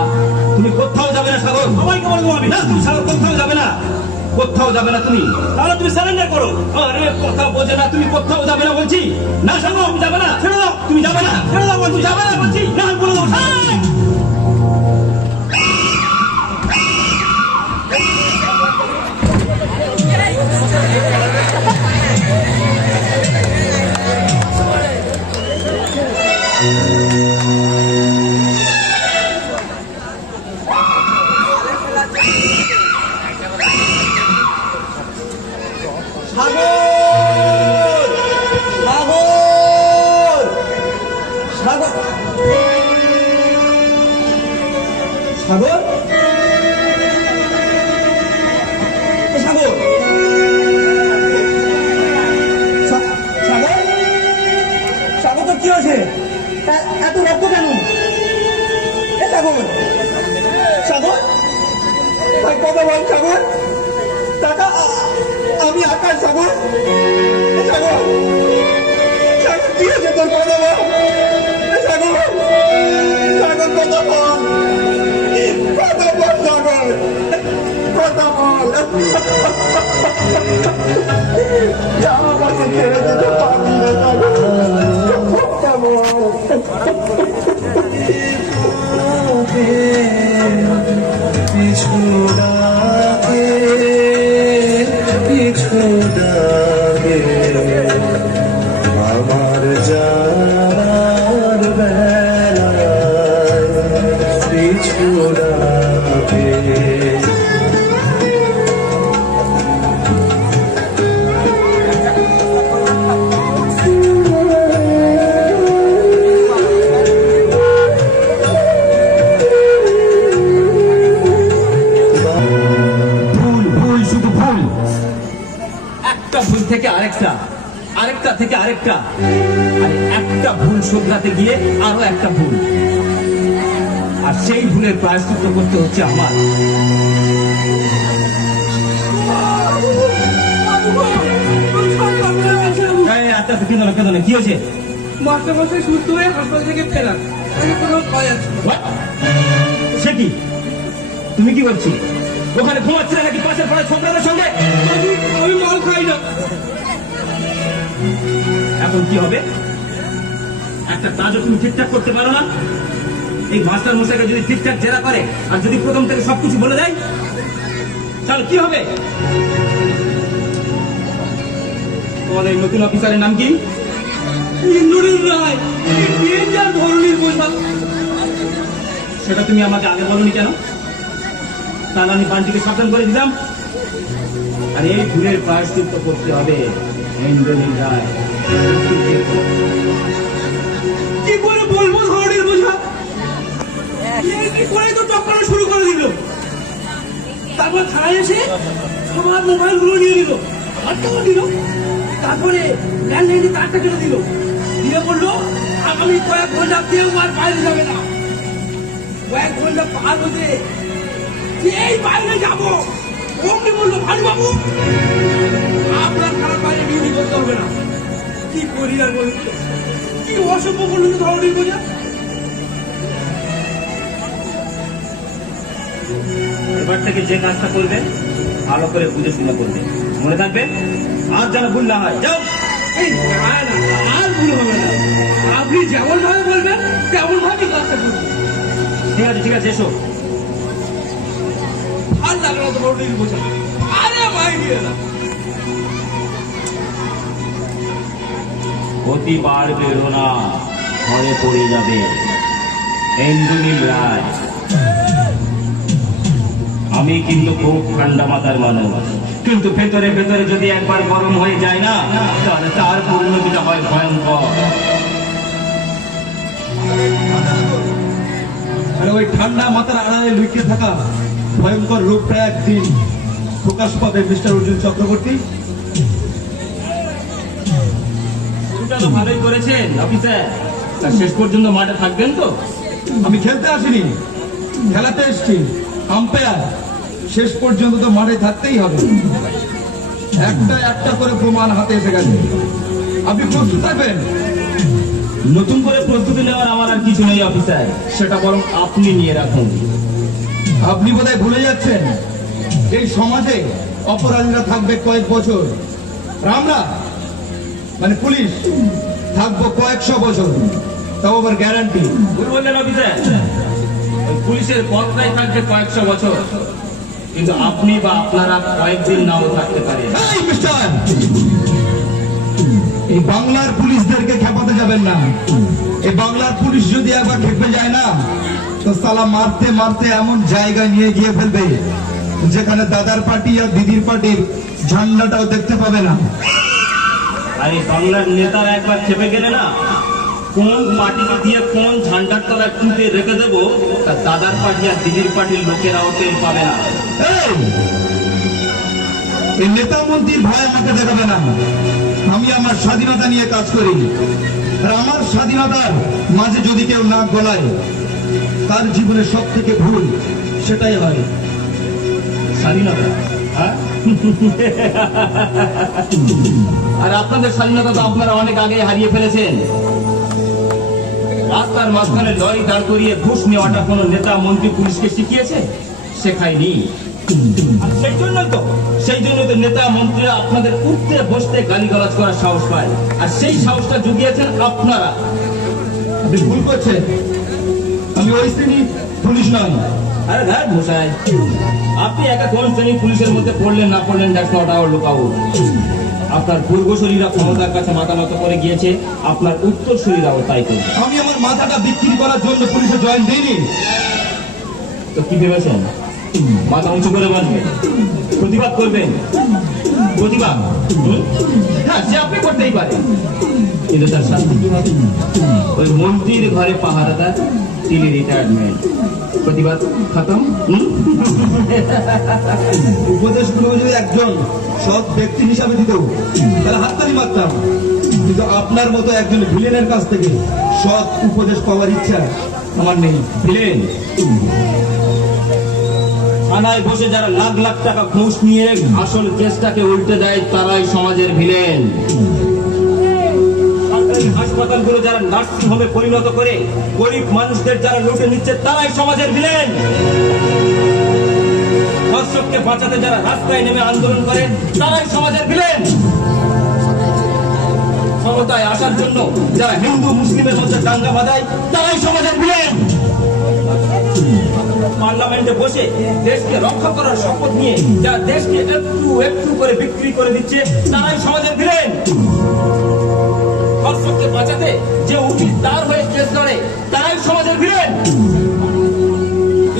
তুমি কোথাও যাবে না সাগর, সবাইকে বলে দেবো আমি। না, তুমি সাগর কোথাও যাবে না, কোথাও যাবে না তুমি। তাহলে তুমি সারেন্ডার করো। আরে কথা বোঝে না, তুমি কোথাও যাবে না বলছি। না সাগর, তুমি যাবে না, ছেড়ে দাও। তুমি যাবে না, ছেড়ে দাও বলছি। যাবে না বলছি, না আমি বলে দেবো। সাগর, সাগর, সাগর, সাগর, তো কি হয়েছে? এত রক্ত কেন? এ সাগর, সাগর, ভাই কবে বল সাগর, টাকা আমি আকাশ। সাগর, সাগর, সাগর, কি হয়েছে তোর? কথা বল সাগর, সাগর, কথা বল, কথা বল সাগর, কথা বল। আমাকে ছেড়ে দিতে পারবি না সাগর, কথা বল। পিছু ডাকে, পিছু ডাকে আমার যার বেলায়, পিছু ডাকে। ভুল থেকে আরেকটা, আরেকটা থেকে আরেকটা, আর একটা ভুল শুধরাতে গিয়ে আরো একটা ভুল, আর সেই ভুলের প্রায়শ্চিত্ত করতে হচ্ছে আমার। কেন কি হয়েছে? মাস্টার মশাই সুস্থ হয়ে হাসপাতাল থেকে ফেরা, কোনো ভয় আছে। সে কি? তুমি কি করছি? ওখানে ঘুমাচ্ছিলে নাকি পাশের পাড়ার ছোকরাদের সঙ্গে? আমি মাল খাই না। এখন কি হবে? একটা কাজও তুমি ঠিকঠাক করতে পারো না। এই মাস্টার মশাইকে যদি ঠিকঠাক জেরা করে আর যদি প্রথম থেকে সবকিছু বলে দেয়, তাহলে কি হবে? তোমাদের এই নতুন অফিসারের নাম কি? ইন্দ্রনীল রায়, ডেঞ্জার ধরনের বোঝা। সেটা তুমি আমাকে আগে বলনি কেন? তাহলে আমি বান্টিকে সাবধান করে দিলাম। আর এই ভুলের প্রায়শ্চিত্ত করতে হবে ইন্দ্রনীল রায়। কি করে বলবো ধরনের বোঝা? এই কি করে তো চক্কর শুরু করে দিল। তারপর থানায় এসে সবার মোবাইল গুলো নিয়ে নিল, হাতটাও দিল। তারপরে ল্যান্ডলাইনে তারটা কেটে দিল, দিয়ে বললো আগামী কয়েক ঘন্টা কেউ আর বাইরে যাবে না। কয়েক ঘন্টা পার হতে এই বাইরে যাবো, অমনি বললো ভাই বাবু আপনার খারাপ বাইরে ডিউটি করতে হবে না। কি করি আর বলুন তো? কি অসভ্য বলুন তো ধরনের বোঝা। এবার থেকে যে কাজটা করবে ভালো করে বুঝে শুনে করবে, মনে থাকবে। আর যেন ভুল না হয়। যাও। এই না না, আর ভুল হবে না। আপনি যেমন ভাবে বলবেন তেমন ভাবে কাজটা করবেন। ঠিক আছে, ঠিক আছে, এসো। আর লাগলো তো ধরনের বোঝা। আরে ভাই দিয়ে না। প্রতিবার বেরো না, ঘরে পড়ে যাবে। ইন্দ্রনীল রায়। আমি কিন্তু খুব ঠান্ডা মাথার মানুষ, কিন্তু ভেতরে ভেতরে যদি একবার গরম হয়ে যায় না, তাহলে তার পরিণতিটা হয় ভয়ঙ্কর। মানে ওই ঠান্ডা মাথার আড়ালে লুকিয়ে থাকা ভয়ঙ্কর রূপটা একদিন প্রকাশ পাবে মিস্টার অর্জুন চক্রবর্তী। শুরুটা তো ভালোই করেছেন অফিসার, তা শেষ পর্যন্ত মাঠে থাকবেন তো? আমি খেলতে আসিনি, খেলাতে এসেছি। আম্পায়ার, শেষ পর্যন্ত তো মাঠে থাকতেই হবে। একটা একটা করে প্রমাণ হাতে এসে গেছে। আপনি প্রস্তুত থাকবেন? নতুন করে প্রস্তুতি নেওয়ার আমার আর কিছু নেই অফিসার, সেটা বরং আপনি নিয়ে রাখুন। আপনি বোধহয় ভুলে যাচ্ছেন এই সমাজে অপরাধীরা থাকবে কয়েক বছর, আর আমরা মানে পুলিশ থাকবো কয়েকশো বছর, তাও আবার গ্যারান্টি। ভুল বললেন অফিসার, ওই পুলিশের পদটাই থাকবে কয়েকশো বছর, কিন্তু আপনি বা আপনারা কয়েকদিন নাও থাকতে পারেন। এই মিস্টার, এই বাংলার পুলিশদেরকে খেপাতে যাবেন না। এই বাংলার পুলিশ যদি একবার খেপে যায় না, তো সালা মারতে মারতে এমন জায়গায় নিয়ে গিয়ে ফেলবে যেখানে দাদার পার্টি আর দিদির পার্টির ঝান্ডাটাও দেখতে পাবে না। আর এই বাংলার নেতারা একবার চেপে গেলে না, কোন পার্টিকে দিয়ে কোন ঝান্ডার তলায় টুটে রেখে দেবো, তা দাদার পার্টি আর দিদির পার্টির লোকেরাও টের পাবে না। এই নেতা মন্ত্রীর ভয় আমাকে দেখাবে না। আমি আমার স্বাধীনতা নিয়ে কাজ করি, আর আমার স্বাধীনতার মাঝে যদি কেউ নাক গলায়, তার জীবনে সব থেকে ভুল সেটাই হয়। স্বাধীনতা, হ্যাঁ? আর আপনাদের স্বাধীনতা তো আপনারা অনেক আগে হারিয়ে ফেলেছেন। রাস্তার মাঝখানে লরি দাঁড় করিয়ে ঘুষ নেওয়াটা কোনো নেতা মন্ত্রী পুলিশকে শিখিয়েছে? শেখায়নি। আর সেই জন্য তো নেতা মন্ত্রীরা আপনাদের উঠতে বসতে গালিগালাজ করার সাহস পায়, আর সেই সাহসটা জুগিয়েছেন আপনারা। আপনি ভুল করছেন, আমি ওই শ্রেণী পুলিশ নয়। আরে ধ্যাত মশাই, আপনি একা কোন শ্রেণী পুলিশের মধ্যে পড়লেন না পড়লেন, দ্যাটস নট আওয়ার লুকআউট। আপনার পূর্বশরীরা ক্ষমতার কাছে মাথা নত করে গিয়েছে, আপনার উত্তরসূরিরাও তাই করবে। আমি আমার মাথাটা বিক্রি করার জন্য পুলিশে জয়েন দিইনি। তো কি ভেবেছেন? মাথা উঁচু করে বাঁচবেন, প্রতিবাদ করবেন? প্রতিবাদ, হ্যাঁ, সে আপনি করতেই পারেন, কিন্তু তার শাস্তি কি হবে? ওই মন্ত্রীর ঘরে পাহারাদার, তিনি রিটায়ারমেন্ট, প্রতিবাদ খতম। উপদেশগুলো যদি একজন সৎ ব্যক্তি হিসাবে দিত, তাহলে হাততালি মারতাম। কিন্তু আপনার মতো একজন ভিলেনের কাছ থেকে সৎ উপদেশ পাওয়ার ইচ্ছা আমার নেই। ভিলেন? থানায় বসে যারা লাখ লাখ টাকা ঘুষ নিয়ে আসল কেসটাকে উল্টে দেয়, তারাই সমাজের ভিলেন। সরকারি হাসপাতালগুলো যারা নার্সিং হোমে পরিণত করে গরিব মানুষদের যারা লুটে নিচ্ছে, তারাই সমাজের ভিলেন। দর্শককে বাঁচাতে যারা রাস্তায় নেমে আন্দোলন করে, তারাই সমাজের ভিলেন। ক্ষমতায় আসার জন্য যারা হিন্দু মুসলিমের মধ্যে দাঙ্গা বাঁধায় তারাই সমাজের ভিলেন। পার্লামেন্টে বসে দেশকে রক্ষা করার শপথ নিয়ে যারা দেশকে একটু একটু করে বিক্রি করে দিচ্ছে তারাই সমাজের ভিলেন। ধর্ষককে বাঁচাতে যে উকিল তার হয়ে কেস লড়ে তারাই সমাজের ভিলেন।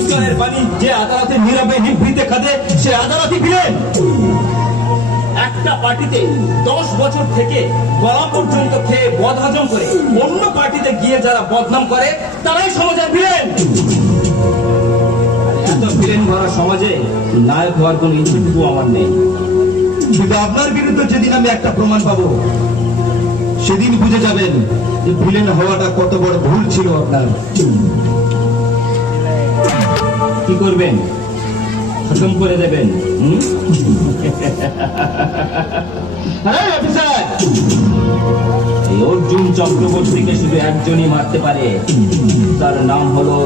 ইসলামের বাণী যে আদালতে নীরবে নিভৃতে খাদে সে আদালতই ভিলেন। একটা পার্টিতে 10 বছর থেকে গলা পর্যন্ত খেয়ে বদহজম করে অন্য পার্টিতে গিয়ে যারা বদনাম করে তারাই সমাজের ভিলেন। এত ভিলেন ভরা সমাজে নায়ক হওয়ার কোন ইচ্ছেটুকু আমার নেই। কিন্তু আপনার বিরুদ্ধে যেদিন আমি একটা প্রমাণ পাবো সেদিন বুঝে যাবেন যে ভিলেন হওয়াটা কত বড় ভুল ছিল আপনার। কি করবেন? খতম করে দেবেন? হ্যাঁ অফিসার, এই অর্জুন চক্রবর্তীকে শুধু একজনই মারতে পারে, তার নাম হলো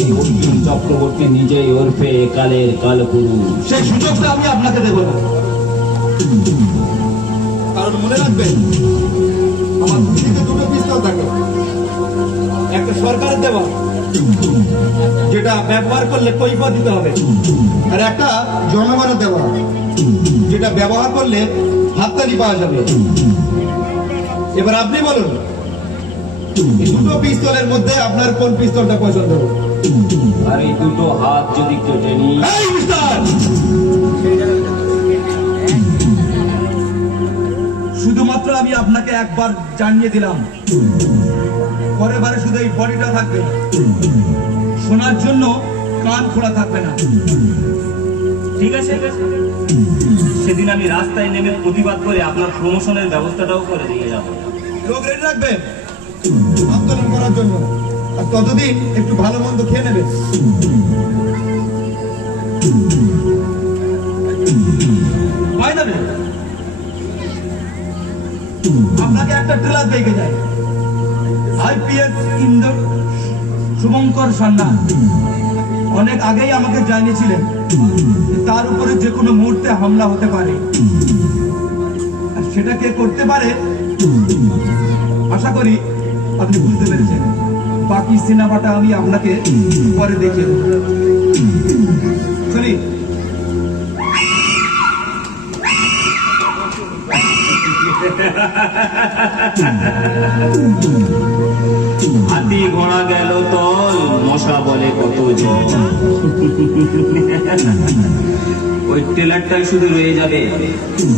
এই অর্জুন চক্রবর্তী নিজেই, ওরফে কালের কালপুরুষ। সেই সুযোগটা আমি আপনাকে দেব না, কারণ মনে রাখবেন আমার গুলিতে দুটো পিস্তল থাকে, একটা সরকারের দেওয়া যেটা ব্যবহার করলে কৈফিয়ত দিতে হবে, আর একটা জনগণের দেওয়া যেটা ব্যবহার করলে হাততালি পাওয়া যাবে। এবার আপনি বলুন এই দুটো পিস্তলের মধ্যে আপনার কোন পিস্তলটা পছন্দ হবে? আর এই দুটো হাত যদি কেটে নিই। এই মিস্টার, শুধুমাত্র আমি আপনাকে একবার জানিয়ে দিলাম, পরের বারে শুধু এই বডিটা থাকবে, শোনার জন্য কান খোলা থাকবে না। ঠিক আছে, সেদিন আমি রাস্তায় নেমে প্রতিবাদ করে আপনার প্রমোশনের ব্যবস্থাটাও করে দিয়ে যাবো। লোক রেডি রাখবেন আন্দোলন করার জন্য, আর ততদিন একটু ভালো মন্দ খেয়ে নেবে। আপনাকে একটা ট্রেলার দেখে যায়, আইপিএস ইন্দ্র শুভঙ্কর সান্যাল অনেক আগেই আমাকে জানিয়েছিলেন তার উপরে যে কোনো মুহূর্তে হামলা হতে পারে, আর সেটা কে করতে পারে আশা করি আপনি বুঝতে পেরেছেন। বাকি সিনেমাটা আমি আপনাকে পরে দেখিয়ে দেব। শুনি হাতি ঘোড়া গেল তল, মশা বলে কত জল। ওই ট্রেলারটাই শুধু রয়ে যাবে,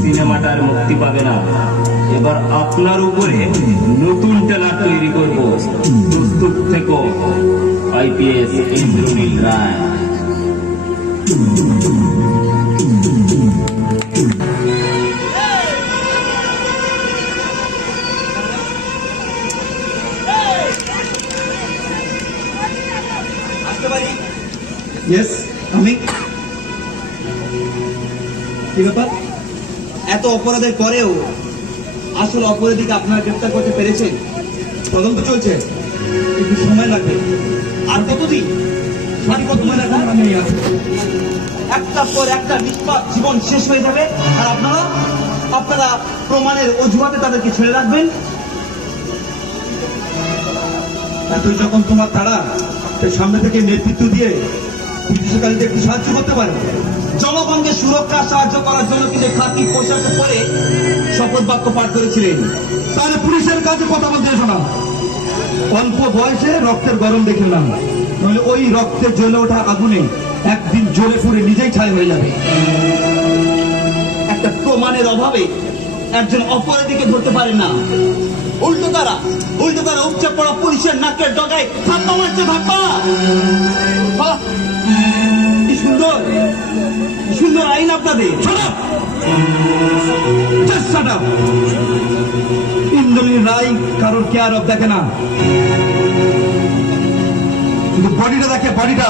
সিনেমাটার মুক্তি পাবে না। এবার আপনার উপরে নতুন ট্রেলার তৈরি করব, প্রস্তুত থেকো। আইপিএস ইন্দ্রনীল রায়। ইয়েস, আমি। কি ব্যাপার? এত অপরাধের পরেও আসল অপরাধীকে আপনারা গ্রেফতার করতে পেরেছেন? তদন্ত চলছে, একটু সময় লাগবে। আর কতদিন? সারি কত সময় লাগবে? আমি একটার পর একটা নিষ্পাপ জীবন শেষ হয়ে যাবে, আর আপনারা প্রমাণের অজুহাতে তাদেরকে ছেড়ে রাখবেন। এতই যখন তোমার তারা, সামনে থেকে নেতৃত্ব দিয়ে বিদেশকারীদের একটু সাহায্য করতে পারে। জনগণকে সুরক্ষা সাহায্য করার জন্য কিন্তু খাকি পোশাক পরে শপথ বাক্য পাঠ করেছিলেন। তাহলে পুলিশের কাছে কথা বলতে এসো না। অল্প বয়সে রক্তের গরম দেখলাম, নইলে ওই রক্তে জ্বলে ওঠা আগুনে একদিন জ্বলে পুড়ে নিজেই ছাই হয়ে যাবে। একটা প্রমাণের অভাবে একজন অপরাধীকে ধরতে পারেন না, উল্টো তারা উপচে পড়া পুলিশের নাকের ডগায় ধাপ্পা মারছে, ধাপ্পা। কি সুন্দর আইন আপনাদের। ইন্দ্রনীল রায় কারোর কেয়ার অফ দেখে না, কিন্তু বডিটা দেখে, বডিটা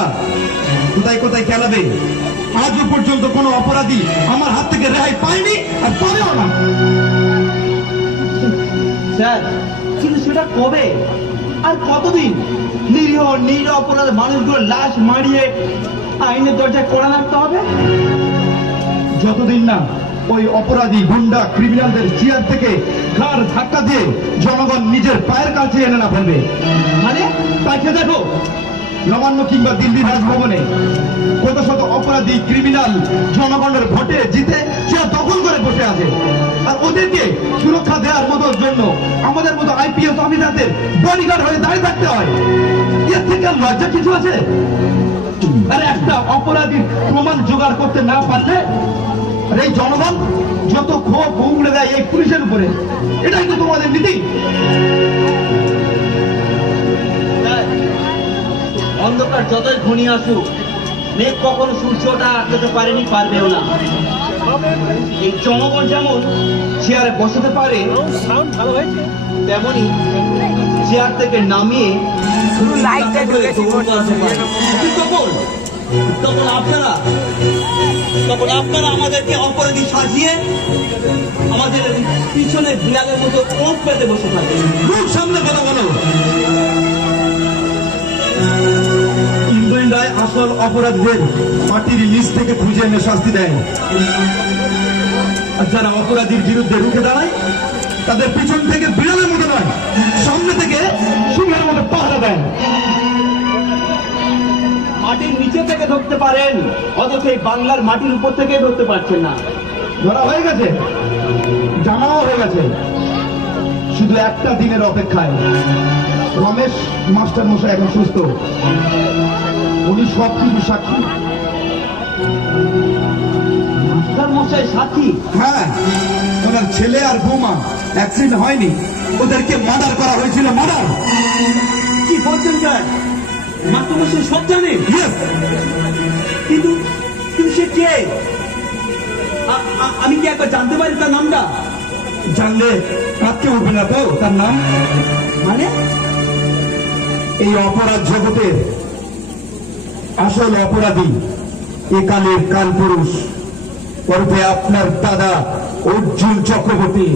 কোথায় কোথায় খেলাবে। আজও পর্যন্ত কোনো অপরাধী আমার হাত থেকে রেহাই পায়নি, আর পাবেও না। স্যার, কিন্তু সেটা কবে আর কতদিন? নিরীহ অপরাধ মানুষগুলো লাশ মারিয়ে আইনের দরজায় কড়া রাখতে হবে? যতদিন না ওই অপরাধী গুন্ডা ক্রিমিনালদের চেয়ার থেকে ঘাড় ধাক্কা দিয়ে জনগণ নিজের পায়ের কাছে এনে না ফেলবে। মানে তাকে দেখো, নবান্ন কিংবা দিল্লি রাজভবনে কত শত অপরাধী ক্রিমিনাল জনগণের ভোটে জিতে চেয়ার দখল করে বসে আছে, আর ওদেরকে সুরক্ষা দেওয়ার মতো জন্য আমাদের মতো আইপিএস অফিসারদের বডিগার্ড হয়ে দাঁড়িয়ে থাকতে হয়। এর থেকে আর লজ্জা কিছু আছে? আর একটা অপরাধীর প্রমাণ জোগাড় করতে না পারলে আর এই জনগণ যত ক্ষোভ উগড়ে দেয় এই পুলিশের উপরে, এটাই তো তোমাদের নীতি। অন্ধকার যতই ঘনিয়ে আসুক, মেঘ কখনো সূর্যটা আটকাতে পারেনি, পারবেও না। এই জনগণ যেমন চেয়ারে বসাতে পারে, তেমনি চেয়ার থেকে নামিয়ে তখন আপনারা আমাদেরকে অপরাধী সাজিয়ে আমাদের পিছনে বিড়ালের মতো কোপ পেতে বসে থাকে। খুব সামনে কথা বলো। ইন্দ্রিন রায় আসল অপরাধীদের মাটির নিচ থেকে খুঁজে এনে শাস্তি দেয়, আর যারা অপরাধীর বিরুদ্ধে রুখে দাঁড়ায় তাদের পিছন থেকে বিড়ালের মতো নয়, সামনে থেকে সিংহের মতো পাহারা দেয়। মাটির নিচে থেকে ধরতে পারেন, অথচ এই বাংলার মাটির উপর থেকে ধরতে পারছেন না। ধরা হয়ে গেছে, জানাও হয়ে গেছে, শুধু একটা দিনের অপেক্ষায়। রমেশ মাস্টার মশাই এখন সুস্থ, উনি সব কিছু সাক্ষী। মাস্টার মশাই সাক্ষী? হ্যাঁ, ওনার ছেলে আর বৌমা অ্যাক্সিডেন্ট হয়নি, ওদেরকে মার্ডার করা হয়েছিল। মার্ডার? কি বলছেন স্যার? মাস্টার মশাই সব জানেন? ইয়েস। কিন্তু কিন্তু সে কে? আমি কি একবার জানতে পারি তার নামটা? জানলে কাঁদতে উঠবে না তো তার নাম? মানে এই অপরাধ জগতের আসল অপরাধী একালের কালপুরুষ, ওরফে আপনার দাদা অর্জুন চক্রবর্তী।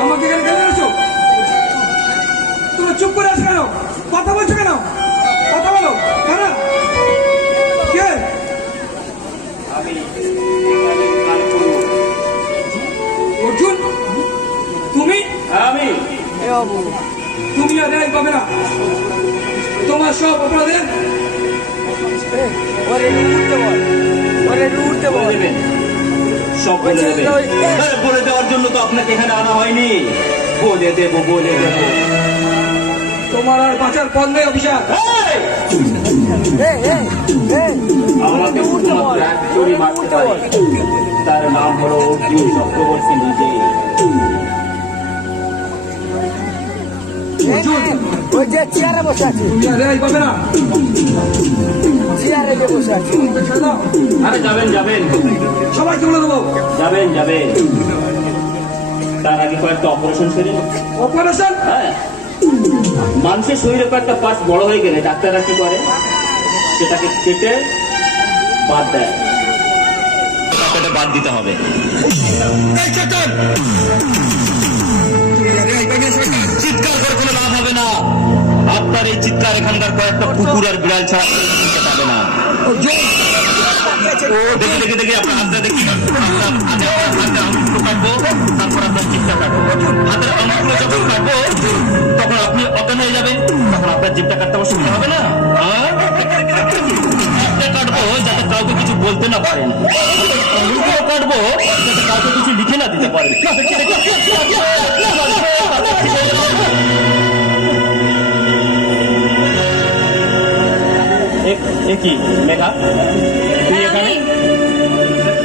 আমাকে এখানে কেন আছো? তুমি চুপ করে আছো কেন? কথা বলছো কেন? কথা বলো। কারা? কে? অর্জুন, তুমি? আমি তুমি আর রেহাই পাবে না। তোমার সব অপরাধের সব বলে দেবেন। আরে বলে দেওয়ার জন্য তো আপনাকে এখানে আনা হয়নি, বলে দেবো বলে দেবো। তোমার আর বাঁচার পথ নেই অফিসার। আমাকে শুধুমাত্র একজনই মারতে পারে, তার নাম হলো অর্জুন চক্রবর্তী নিজে। ওই যে চেয়ারে বসে আছে, তুমি আর রেহাই পাবে না। চেয়ারে যে বসে আছে। ছেড়ে দাও। আরে যাবেন যাবেন সবাইকে বলে দেবো। যাবেন যাবেন, তার আগে কয়েকটা অপারেশন সেরে। অপারেশন? হ্যাঁ, মানুষের শরীরে কয়েকটা পার্টস বড় হয়ে গেলে ডাক্তাররা কি করে, সেটাকে কেটে বাদ দেয়। সেটা বাদ দিতে হবে। চিৎকার করে কোনো লাভ হবে না, আপনার এই চিৎকার এখানকার কয়েকটা কুকুর আর বিড়াল ছাড়া শুনতে পাবে না। ও দেখে দেখে দেখে আপনার হাতটা দেখি, হাতের আঙুলগুলো কাটবো, তারপর আপনার জিভটা কাটবো। হাতের আঙুলগুলো যখন কাটবো তখন আপনি অজ্ঞান হয়ে যাবেন, তখন আপনার জিভটা কাটতে আমার সুবিধা হবে না। হাতটা কাটবো যাতে কাউকে কিছু বলতে না পারেন, আঙুলগুলো কাটবো যাতে কাউকে কিছু লিখে না দিতে পারেন। কি মেঘা, তুই এখানে?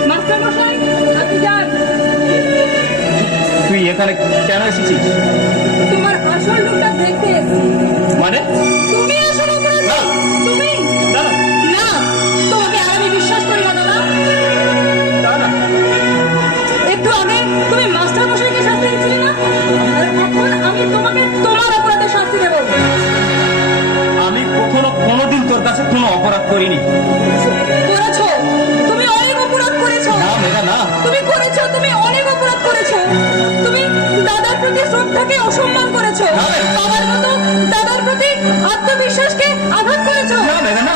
মাস্টার মশাই, আপনি যান। তুই এখানে কেন এসেছিস? তোমার আসল রূপটা দেখতে এসেছি। মানে? তুমি আসল অপরাধী? না। তুমি? না না, তোমাকে আর আমি বিশ্বাস করি না দাদা। তা না, একটু আগে তুমি মাস্টার মশাইকে শাস্তি দিচ্ছিলে না, আর এখন আমি তোমাকে তোমার অপরাধের শাস্তি দেব। আমি কখনো কোনোদিন তোর কাছে কোনো অপরাধ করিনি। করেছো, তুমি অনেক অপরাধ করেছো। না মেঘা, না। তুমি করেছো, তুমি অনেক অপরাধ করেছো। তুমি দাদার প্রতি শ্রদ্ধা করেছো, বাবার মতো দাদার প্রতি আত্মবিশ্বাসকে আঘাত করেছো। না মেঘা না,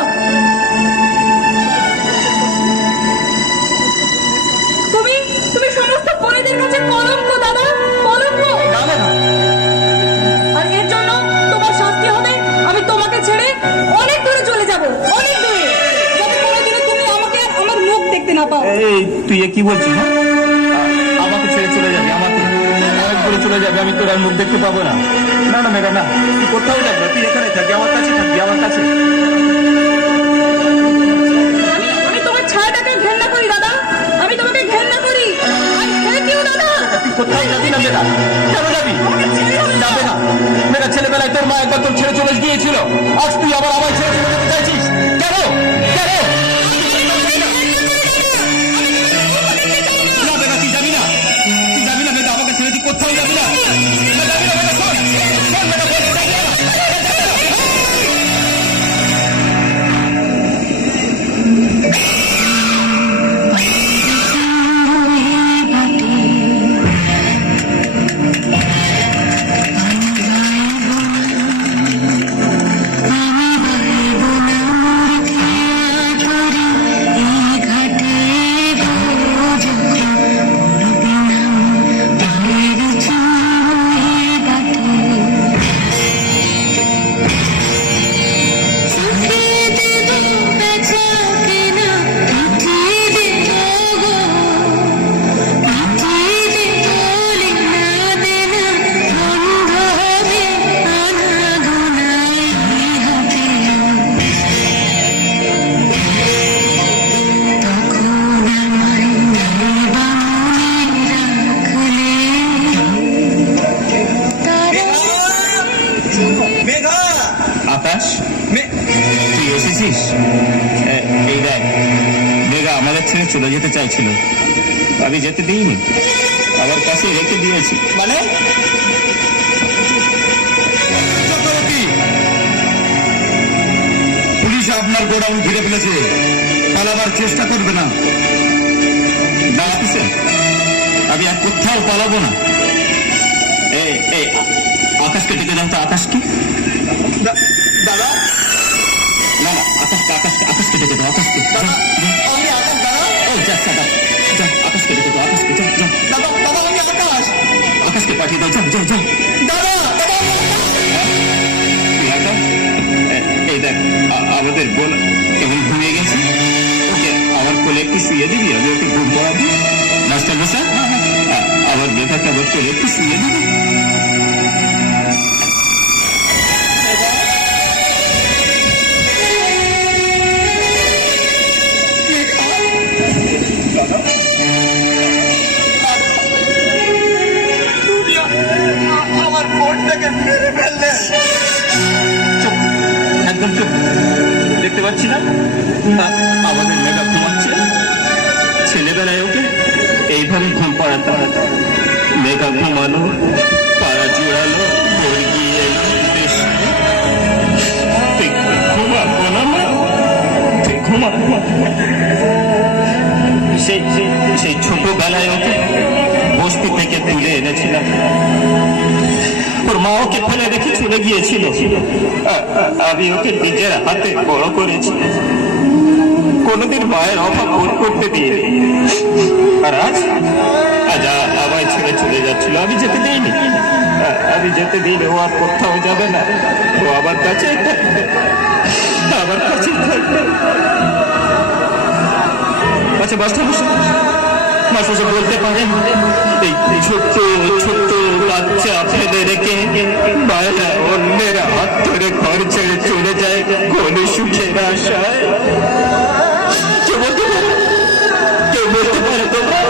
তুমি তুমি সমস্ত বোনেদের কাছে কলঙ্ক দাদা, কলঙ্ক। না মেঘা, আর এর জন্য তোমার শাস্তি হবে আমি তোমাকে ছেড়ে অনেক দূরে চলে যাব, অনেক দূরে, যাতে কোনোদিনও তুমি আমাকে আর আমার মুখ দেখতে না পাও। এই তুই এ কি বলছিস? হ্যাঁ? আমাকে ছেড়ে চলে যাবি, আমাকে অনেক দূরে চলে যাবে, আমি তোর আর মুখ দেখতে পাবো না। না না মেঘা না, তুই কোথাও যাবি না, তুই এখানে থাকবি, আমার কাছে থাকবি, আমার কাছে। আমি তোমার ছায়াটাকে ঘেন্না করি দাদা, আমি তোমাকে ঘেন্না করি। I hate you, দাদা। তুই কোথাও যাবি না মেঘা, কেন যাবি? যাবে না মেঘা, ছেলেবেলায় তোর মা একবার তোর ছেড়ে চলে গিয়েছিল, আজ তুই আবার আমায় ছেড়ে চলে যেতে চাইছিস কেন? কেন? না মেঘা, তুই যাবি না, তুই যাবি না মেঘা, আমাকে ছেড়ে তুই কোথাও যাবি না। না, যাবি না মেঘা, শোন, শোন মেঘা, বলছি, যাবি না। মেঘা, আকাশ, তুই এসেছিস? এই দেখ, মেঘা আমাদের ছেড়ে চলে যেতে চাইছিল, আমি যেতে দিইনি, আমার কাছে রেখে দিয়েছি। মানে চক্রবর্তী, পুলিশ আপনার গোডাউন ঘিরে ফেলেছে, পালাবার চেষ্টা করবে না। না অফিসার, আমি আর কোথাও পালাবো না। এই আকাশকে ডেকে দাও তো, আকাশকে। দাদা, না না, আকাশকে ডেকে দাও, আকাশকে। আমি আকাশ দাদা, যা আকাশকে ডেকে দাও, আকাশকে, যা দাদা দাদা, আমি আকাশ আকাশকে পাঠিয়ে দাও, যা দাদা, দাদা তুই একা? এই দেখ, আমাদের বোন কেমন ঘুমিয়ে গেছে, ওকে আমার কোলে একটু শুয়ে দিবি, আমি ওকে ঘুম পড়াবো। মাস্টার মশাই, আমার মেঘাকে আমার কোলে একটু শুয়ে দিবি। আমার বোনটাকে মেরে ফেললে। চুপ, একদম চুপ, দেখতে পাচ্ছি না আমাদের মেঘা ঘুমাচ্ছে? ছেলেবেলায় ওকে এইভাবে ঘুম পাড়াতাম, মেঘা ঘুমানো, পাড়া জোড়ালো, বর্গি এলো, বেশ তুই ঘুমাবো না, তুই ঘুমা। সেই ছোটবেলায় ওকে বস্তি থেকে তুলে এনেছিলাম, ওর মা ওকে ফেলে রেখে চলে গিয়েছিল, আমি ওকে নিজের হাতে বড় করেছি, কোনোদিন মায়ের অভাব বোধ করতে দিয়ে। আর আজ আমায় ছেড়ে চলে যাচ্ছিল, আমি যেতে দিইনি, আমি যেতে দিইনি। ও আর কোথাও যাবে না, ও আমার কাছেই থাকবে, আমার কাছেই থাকবে। আচ্ছা মাস্টার মাস্টার বলতে পারেন, এই ছোট্ট ছোট্ট বাচ্চা ফেলে রেখে মায়েরা অন্যের হাত ধরে ঘর ছেড়ে চলে যায় কোন সুখের আশায়? কেউ বলতে পারে? কেউ বলতে পারে তোমরা?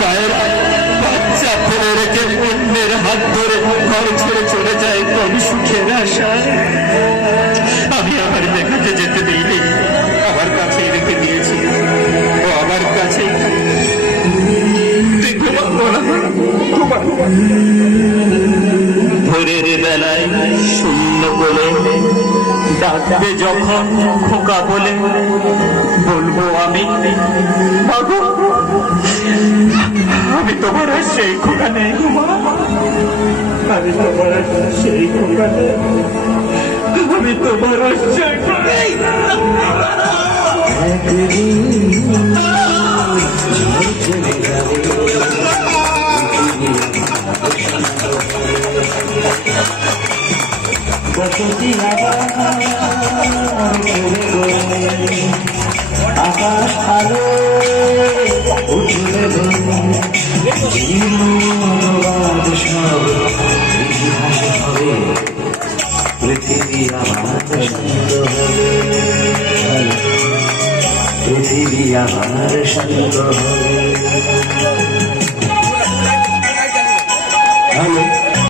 মায়েরা বাচ্চা ফেলে রেখে অন্যের হাত ধরে ঘর ছেড়ে চলে যায় কোন সুখের আশায়? আমি আমার মেঘাকে যেতে দিইনি, আমার কাছেই রেখে দিয়েছি, ও আমার কাছেই। ভোরের বেলায় শূন্য বলে ডাকবে যখন খোকা বলে, বলবো আমি বাবু, আমি তোমার সেই খোকা নেই। আমি তোমার সেই কপালে আমি তোমার সেই কপালে বসতি আকাশ আলো উঠবে অনুবাদ সব ইতিহাস হবে পৃথিবী আবার শান্ত হবে পৃথিবী আবার শান্ত হবে।